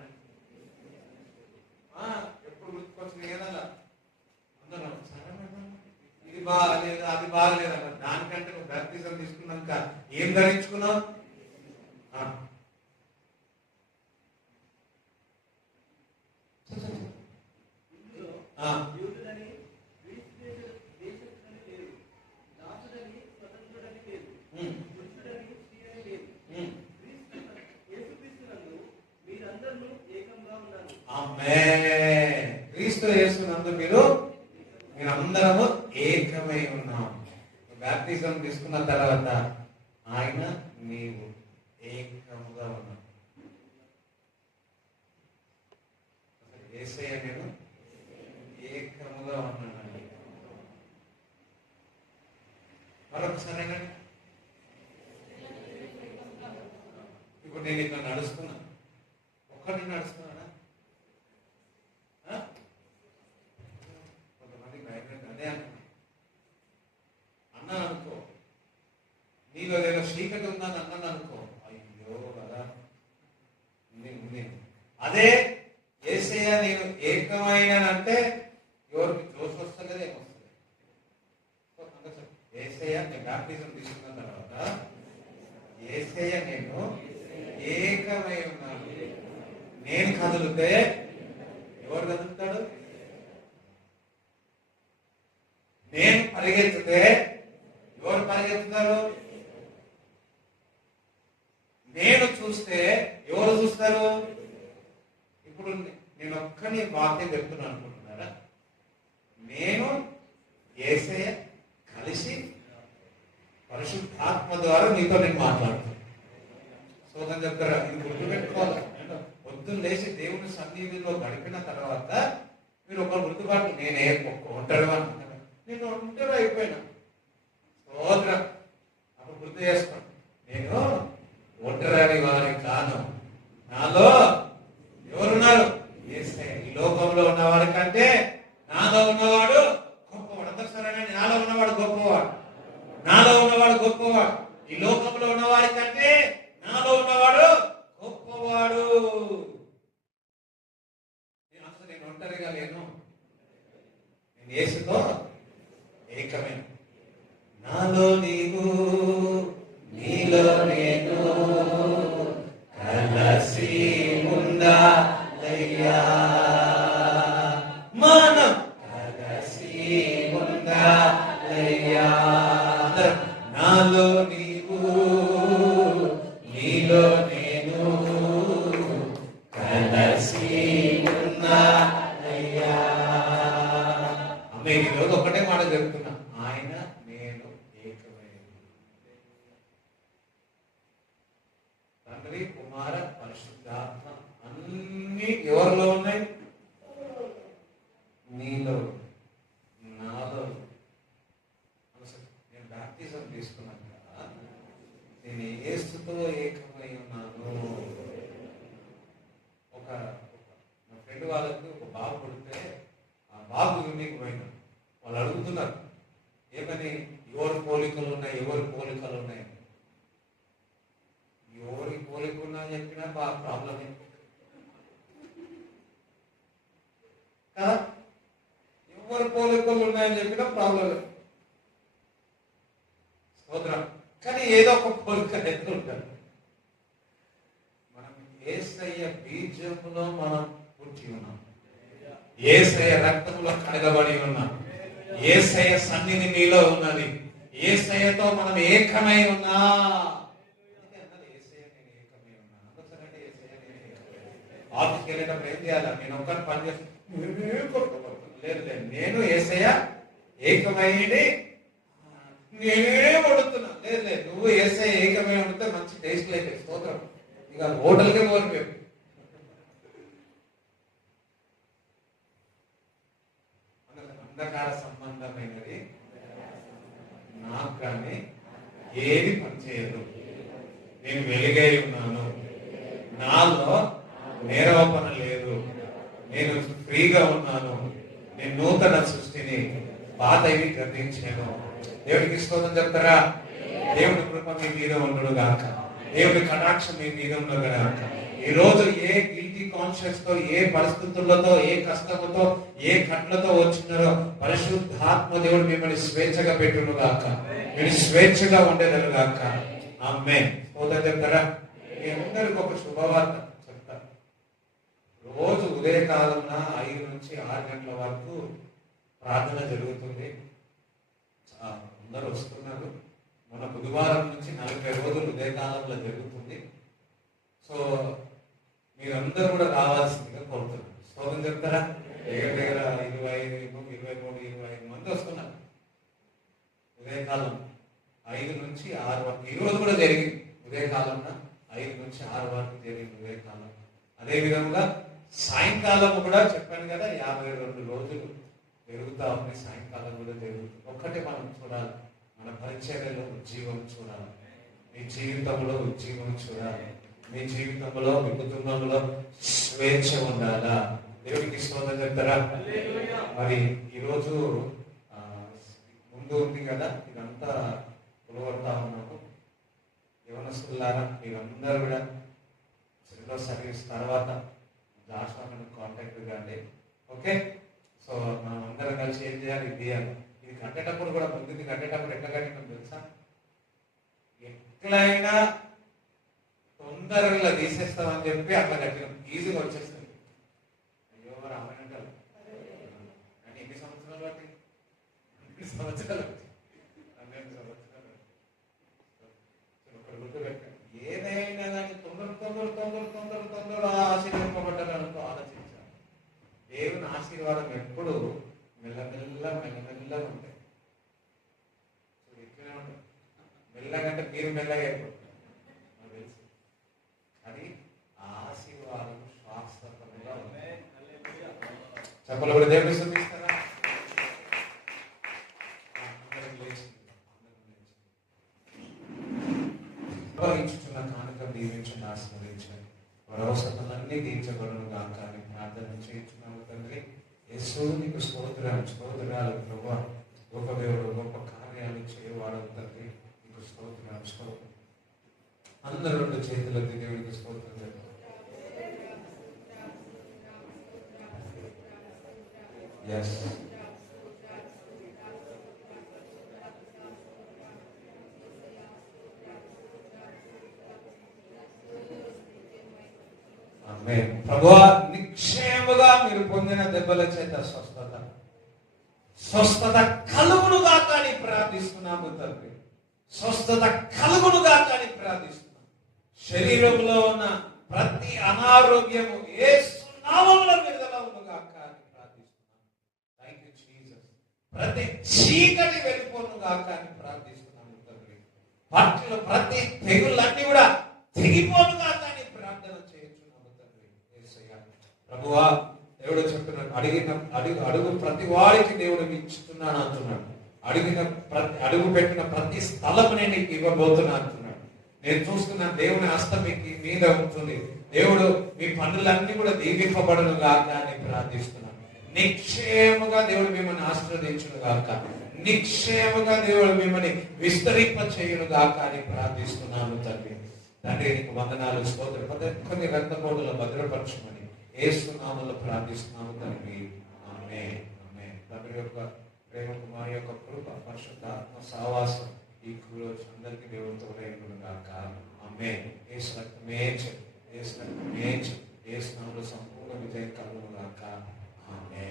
ఎప్పుడు గుర్తుకొచ్చిన ఏదన్నా అందరూ ఇది బాగాలేదు అది బాగాలేదన్న. దానికంటే నువ్వు బ్యాప్టిజం తీసుకున్నాక ఏం ధరించుకున్నావు? క్రీస్తు యేసునందు మీరందరము ఏకమై ఉన్నాం. బ్యాప్టిజం తీసుకున్న తర్వాత ఆయన నీవు ఏకముగా ఉన్నావు. యేసయ్య నేను ఏకముగా ఉన్నానండి. మరొకసారి ఇప్పుడు నేను ఇక్కడ నడుస్తున్నా, ఒక్కడిని నడుస్తున్నానా? కొంతమంది భయపడి అదే అన్నా అనుకో, నీలో ఏదో చీకటి ఉందని అన్నాను అనుకో, అయ్యో కదా ఉంది. అదే యేసయ్య నేను ఏకమైనానంటే ఎవరికి జోష్ వస్తలేదు, ఏమొస్తుంది? యేసయ్య నేను బ్యాప్టిజం తీసుకున్న తర్వాత యేసయ్య నేను ఏకమై ఉన్నాను. నేను కదులుతే ఎవరు కదులుతాడు? నేను పరిగెత్తితే ఎవరు పరిగెత్తుతారు? నేను చూస్తే ఎవరు చూస్తారు? ఇప్పుడు నేను ఒక్కని వాక్యం చెప్తున్నాను అనుకుంటున్నారా? నేను యేసయ్య కలిసి పరిశుద్ధాత్మ ద్వారా నీతో నేను మాట్లాడుతాను. సోదరు చెప్తారా? ఇది గుర్తుపెట్టుకోవాలి. పొద్దున్న లేచి దేవుని సన్నిధిలో గడిపిన తర్వాత మీరు ఒక గుర్తుబాటు, నేనే ఒంటరి అనుకుంటాను, నేను ఒంటరి అయిపోయినా సోదర అప్పుడు గుర్తు చేసుకోండి, నేను ఒంటరి వారి కాను, నాలో ఎవరున్నారు? యేసయ్య. ఈ లోకంలో ఉన్నవాడి కంటే నాలో ఉన్నవాడు గొప్పవాడు. అందరూ సరేనండి, నాలో ఉన్నవాడు గొప్పవాడు, నాలో ఉన్నవాడు గొప్పవాడు. ఈ లోకంలో ఉన్నవాడి కంటే నాలో ఉన్నవాడు గొప్పవాడు. అసలు నేను ఒంటరిగా లేను, నేను యేసుతో ఏకమే. నాలో నీవు నీలో నేను కలసి ఉండాలయ్యా, మనం కలసి ఉండాలయ్యా. నాలో నీవు నీలో నేను కలసి ఉండాలయ్యా. అమ్మే ఈరోజు ఒకటే మాట చెప్తున్నా, ఆయన నేను ఏకమైన. తండ్రి కుమార పరిశుద్ధాత్మ అన్ని ఎవరిలో ఉన్నాయి? నీలో, నాలో. బాప్తిజం తీసుకున్నాక నేను యేసుతో ఏకమై ఉన్నాను. ఒక మా ఫ్రెండ్ వాళ్ళకి ఒక బాబు పుడితే ఆ బాబు యూనిక్ పోయినా వాళ్ళు అడుగుతున్నారు ఏమని, ఎవరి పోలికలు ఉన్నాయి, ఎవరి పోలికలు ఉన్నాయి. ఎవరి పోలిక ఉన్నా చెప్పినా బాగా ప్రాబ్లమే కదా. ఎవరి పోలికలు ఉన్నాయని చెప్పినా ప్రాబ్లమే. స్తోత్రం. కానీ ఏదో ఒక పోలిక ఎదురుంటారు. మనం యేసయ్య బీజంలో మనం పుట్టి ఉన్నాం, యేసయ్య రక్తంలో కడగబడి ఉన్నాం, యేసయ్య సన్నిధి మీలో ఉన్నది, యేసయ్యతో మనం ఏకమై ఉన్నా. ఆఫీస్కి వెళ్ళేటప్పుడు ఏం చేయాలి? నేను ఒక్కరిని పని చేస్తాను, లేదు లేదు, నేను యేసయ్య ఏకమైంది నేనే వండుతున్నా, లేదు లేదు, నువ్వు యేసయ్య ఏకమై వండితే మంచి టేస్ట్ అయితే స్తోత్రం. ఇక హోటల్కే పోరు. అంధకార సంబంధమైనది నాకు కానీ ఏది పనిచేయదు. నేను వెలుగై ఉన్నాను, నాలో నేరవపన లేదు, నేను ఫ్రీగా ఉన్నాను, నేను నూతన సృష్టిని, పాతవి గతించాను. దేవుడికి స్తోత్రం చెప్తారా? దేవుడి కృప మీ మీద ఉండడు గాక, దేవుడి కటాక్షం మీ మీద ఉండదు గాక. ఈ రోజు ఏ గిల్టీ కాన్షియస్ తో, ఏ పరిస్థితులతో, ఏ కష్టముతో, ఏ కట్లతో వచ్చినారో పరిశుద్ధాత్మ దేవుడు మిమ్మల్ని స్వేచ్ఛగా పెట్టును గాక, మీరు స్వేచ్ఛగా ఉండేదను గాక. ఆమేన్. స్తోత్రం చెప్తారా? మీ అందరికి ఒక శుభవార్త చెప్తా. రోజు ఉదయకాలంలో 5 నుంచి 6 గంటల వరకు ప్రార్థన జరుగుతుంది. అందరూ వస్తున్నారు. మన బుధవారం నుంచి 40 రోజులు ఉదయకాలంలో జరుగుతుంది. సో మీరందరూ కూడా రావాల్సిందిగా కోరుతున్నారు. స్తోత్రం చెప్తారా? దగ్గర 25, 23, 25 మంది వస్తున్నారు ఉదయకాలం 5 నుంచి 6 వరకు. ఈ రోజు కూడా జరిగింది ఉదయకాలంలో 5 నుంచి 6 వరకు జరిగింది ఉదయకాలం. అదే విధంగా సాయంకాలం కూడా చెప్పాను కదా, 52 రోజులు జరుగుతా ఉంది. సాయంకాలం కూడా జరుగుతుంది. ఒక్కటే మనం చూడాలి, మన పరిచర్యలో ఉజ్జీవం చూడాలి, మీ జీవితంలో ఉజ్జీవం చూడాలి, మీ జీవితంలో, మీ కుటుంబంలో స్వేచ్ఛ ఉండాలా. దేవుడికి స్తోత్రం చెప్తారా? మరి ఈరోజు ముందు ఉంది కదా, ఇదంతా పులగొడతా ఉన్నాము. యవనస్తులారా, మీరందరూ కూడా సిల్వ సర్వీస్ తర్వాత జాషువాని కాంటాక్ట్ కాండి. ఓకే, సో మనం అందరం కలిసి ఏం చేయాలి? ఇది చేయాలి. ఇది కట్టేటప్పుడు కూడా, ముందుది కట్టేటప్పుడు ఎట్లా కట్టినాం తెలుసా? ఎట్లయినా తొందరగా తీసేస్తామని చెప్పి అట్లా కట్టినాం. ఈజీగా వచ్చేస్తుంది. అయ్యో రామనంటారు కానీ ఎన్ని సంవత్సరాలు బట్టి, 12 సంవత్సరాలు, 12 సంవత్సరాలు. ఒకటి గుర్తుపెట్టాను, ఏదైనా కానీ తొందర ఆశీర్వదింపబడ్డారనుకో ఆలోచించాలి. దేవుని ఆశీర్వాదం ఎప్పుడు మెల్లమెల్లగా ఉంటాయి. ఇట్లనే ఉంటుంది. మెల్లగంటే మీరు మెల్లగా అయిపోతుంది నాకు తెలుసు. అది ఆశీర్వాదం శాశ్వతంగా ఉంది. చెప్పలు కూడా దేవుని స్తుతిస్తారా? ఇచ్చుతున్న కానుక దీవించండి, ఆశీర్వదించండి. వారి అవసరాలన్నీ తీర్చబడును గాక అని ప్రార్థన చేయించున్నాము తండ్రి. యేసు నీకు స్తోత్రాలు ప్రభువా. గొప్ప దేవుడు, గొప్ప కార్యాలు చేయవాడు తండ్రి. నీకు స్తోత్రం. అందరూ 2 చేతులకి దేవుడికి స్తోత్రం చెప్తారు. ఎస్, ప్రభువా, నిక్షేమగా మీరు పొందిన దెబ్బల చేత స్వస్థత కలుగునుగా కానీ ప్రార్థిస్తున్నాము తండ్రి. స్వస్థత కలుగునుగా కానీ ప్రార్థిస్తున్నాం. శరీరంలో ఉన్న ప్రతి అనారోగ్యము యేసు నామములో విడుదలవునుగా కానీ ప్రార్థిస్తున్నాం. Thank you Jesus. ప్రతి చీకటి వెళ్ళిపోనుగా కానీ ప్రార్థిస్తున్నాము తండ్రి. వాటిలో ప్రతి తెగుళ్ళన్నీ కూడా తెగిపోనుగా కానీ ప్రార్థన చేయించున్నాము తండ్రి. యేసయ్య ప్రభువా, దేవుడు చెప్తున్నాడు, అడుగు ప్రతి వాడికి దేవుడు ఇస్తున్నాడు అంటున్నాడు. అడుగు పెట్టిన ప్రతి స్థలమునే నీకు ఇవ్వబోతున్నా అంటున్నాడు. నేను చూస్తున్న దేవుని హస్తం మీకు మీద ఉంటుంది. దేవుడు మీ పనులన్నీ కూడా దీవింపబడును గాక అని ప్రార్థిస్తున్నాను. నిక్షేమగా దేవుడు మిమ్మల్ని ఆశీర్వదించును గాక, నిక్షేమగా దేవుడు మిమ్మల్ని విస్తరింప చేయును గాక అని ప్రార్థిస్తున్నాను తండ్రి. తండ్రి నీకు వందనాలు, స్తోత్రం. ప్రతి ఒక్కరిని రక్తపోటులో భద్రపరచమని యేసు నామములో ప్రార్థిస్తున్నాము తండ్రి. ఆమేన్. ఆమేన్. తండ్రి యొక్క ప్రేమ, కుమారు యొక్క కృప, పరిశుద్ధాత్మ సహవాసం ఈ రోజు అందరికీ దేవుడితో రేగును గాక. ఆమేన్. యేసు రక్తమే యేసు రక్తమే యేసు నామములో సంపూర్ణ విజయం కలుగును గాక. ఆమేన్.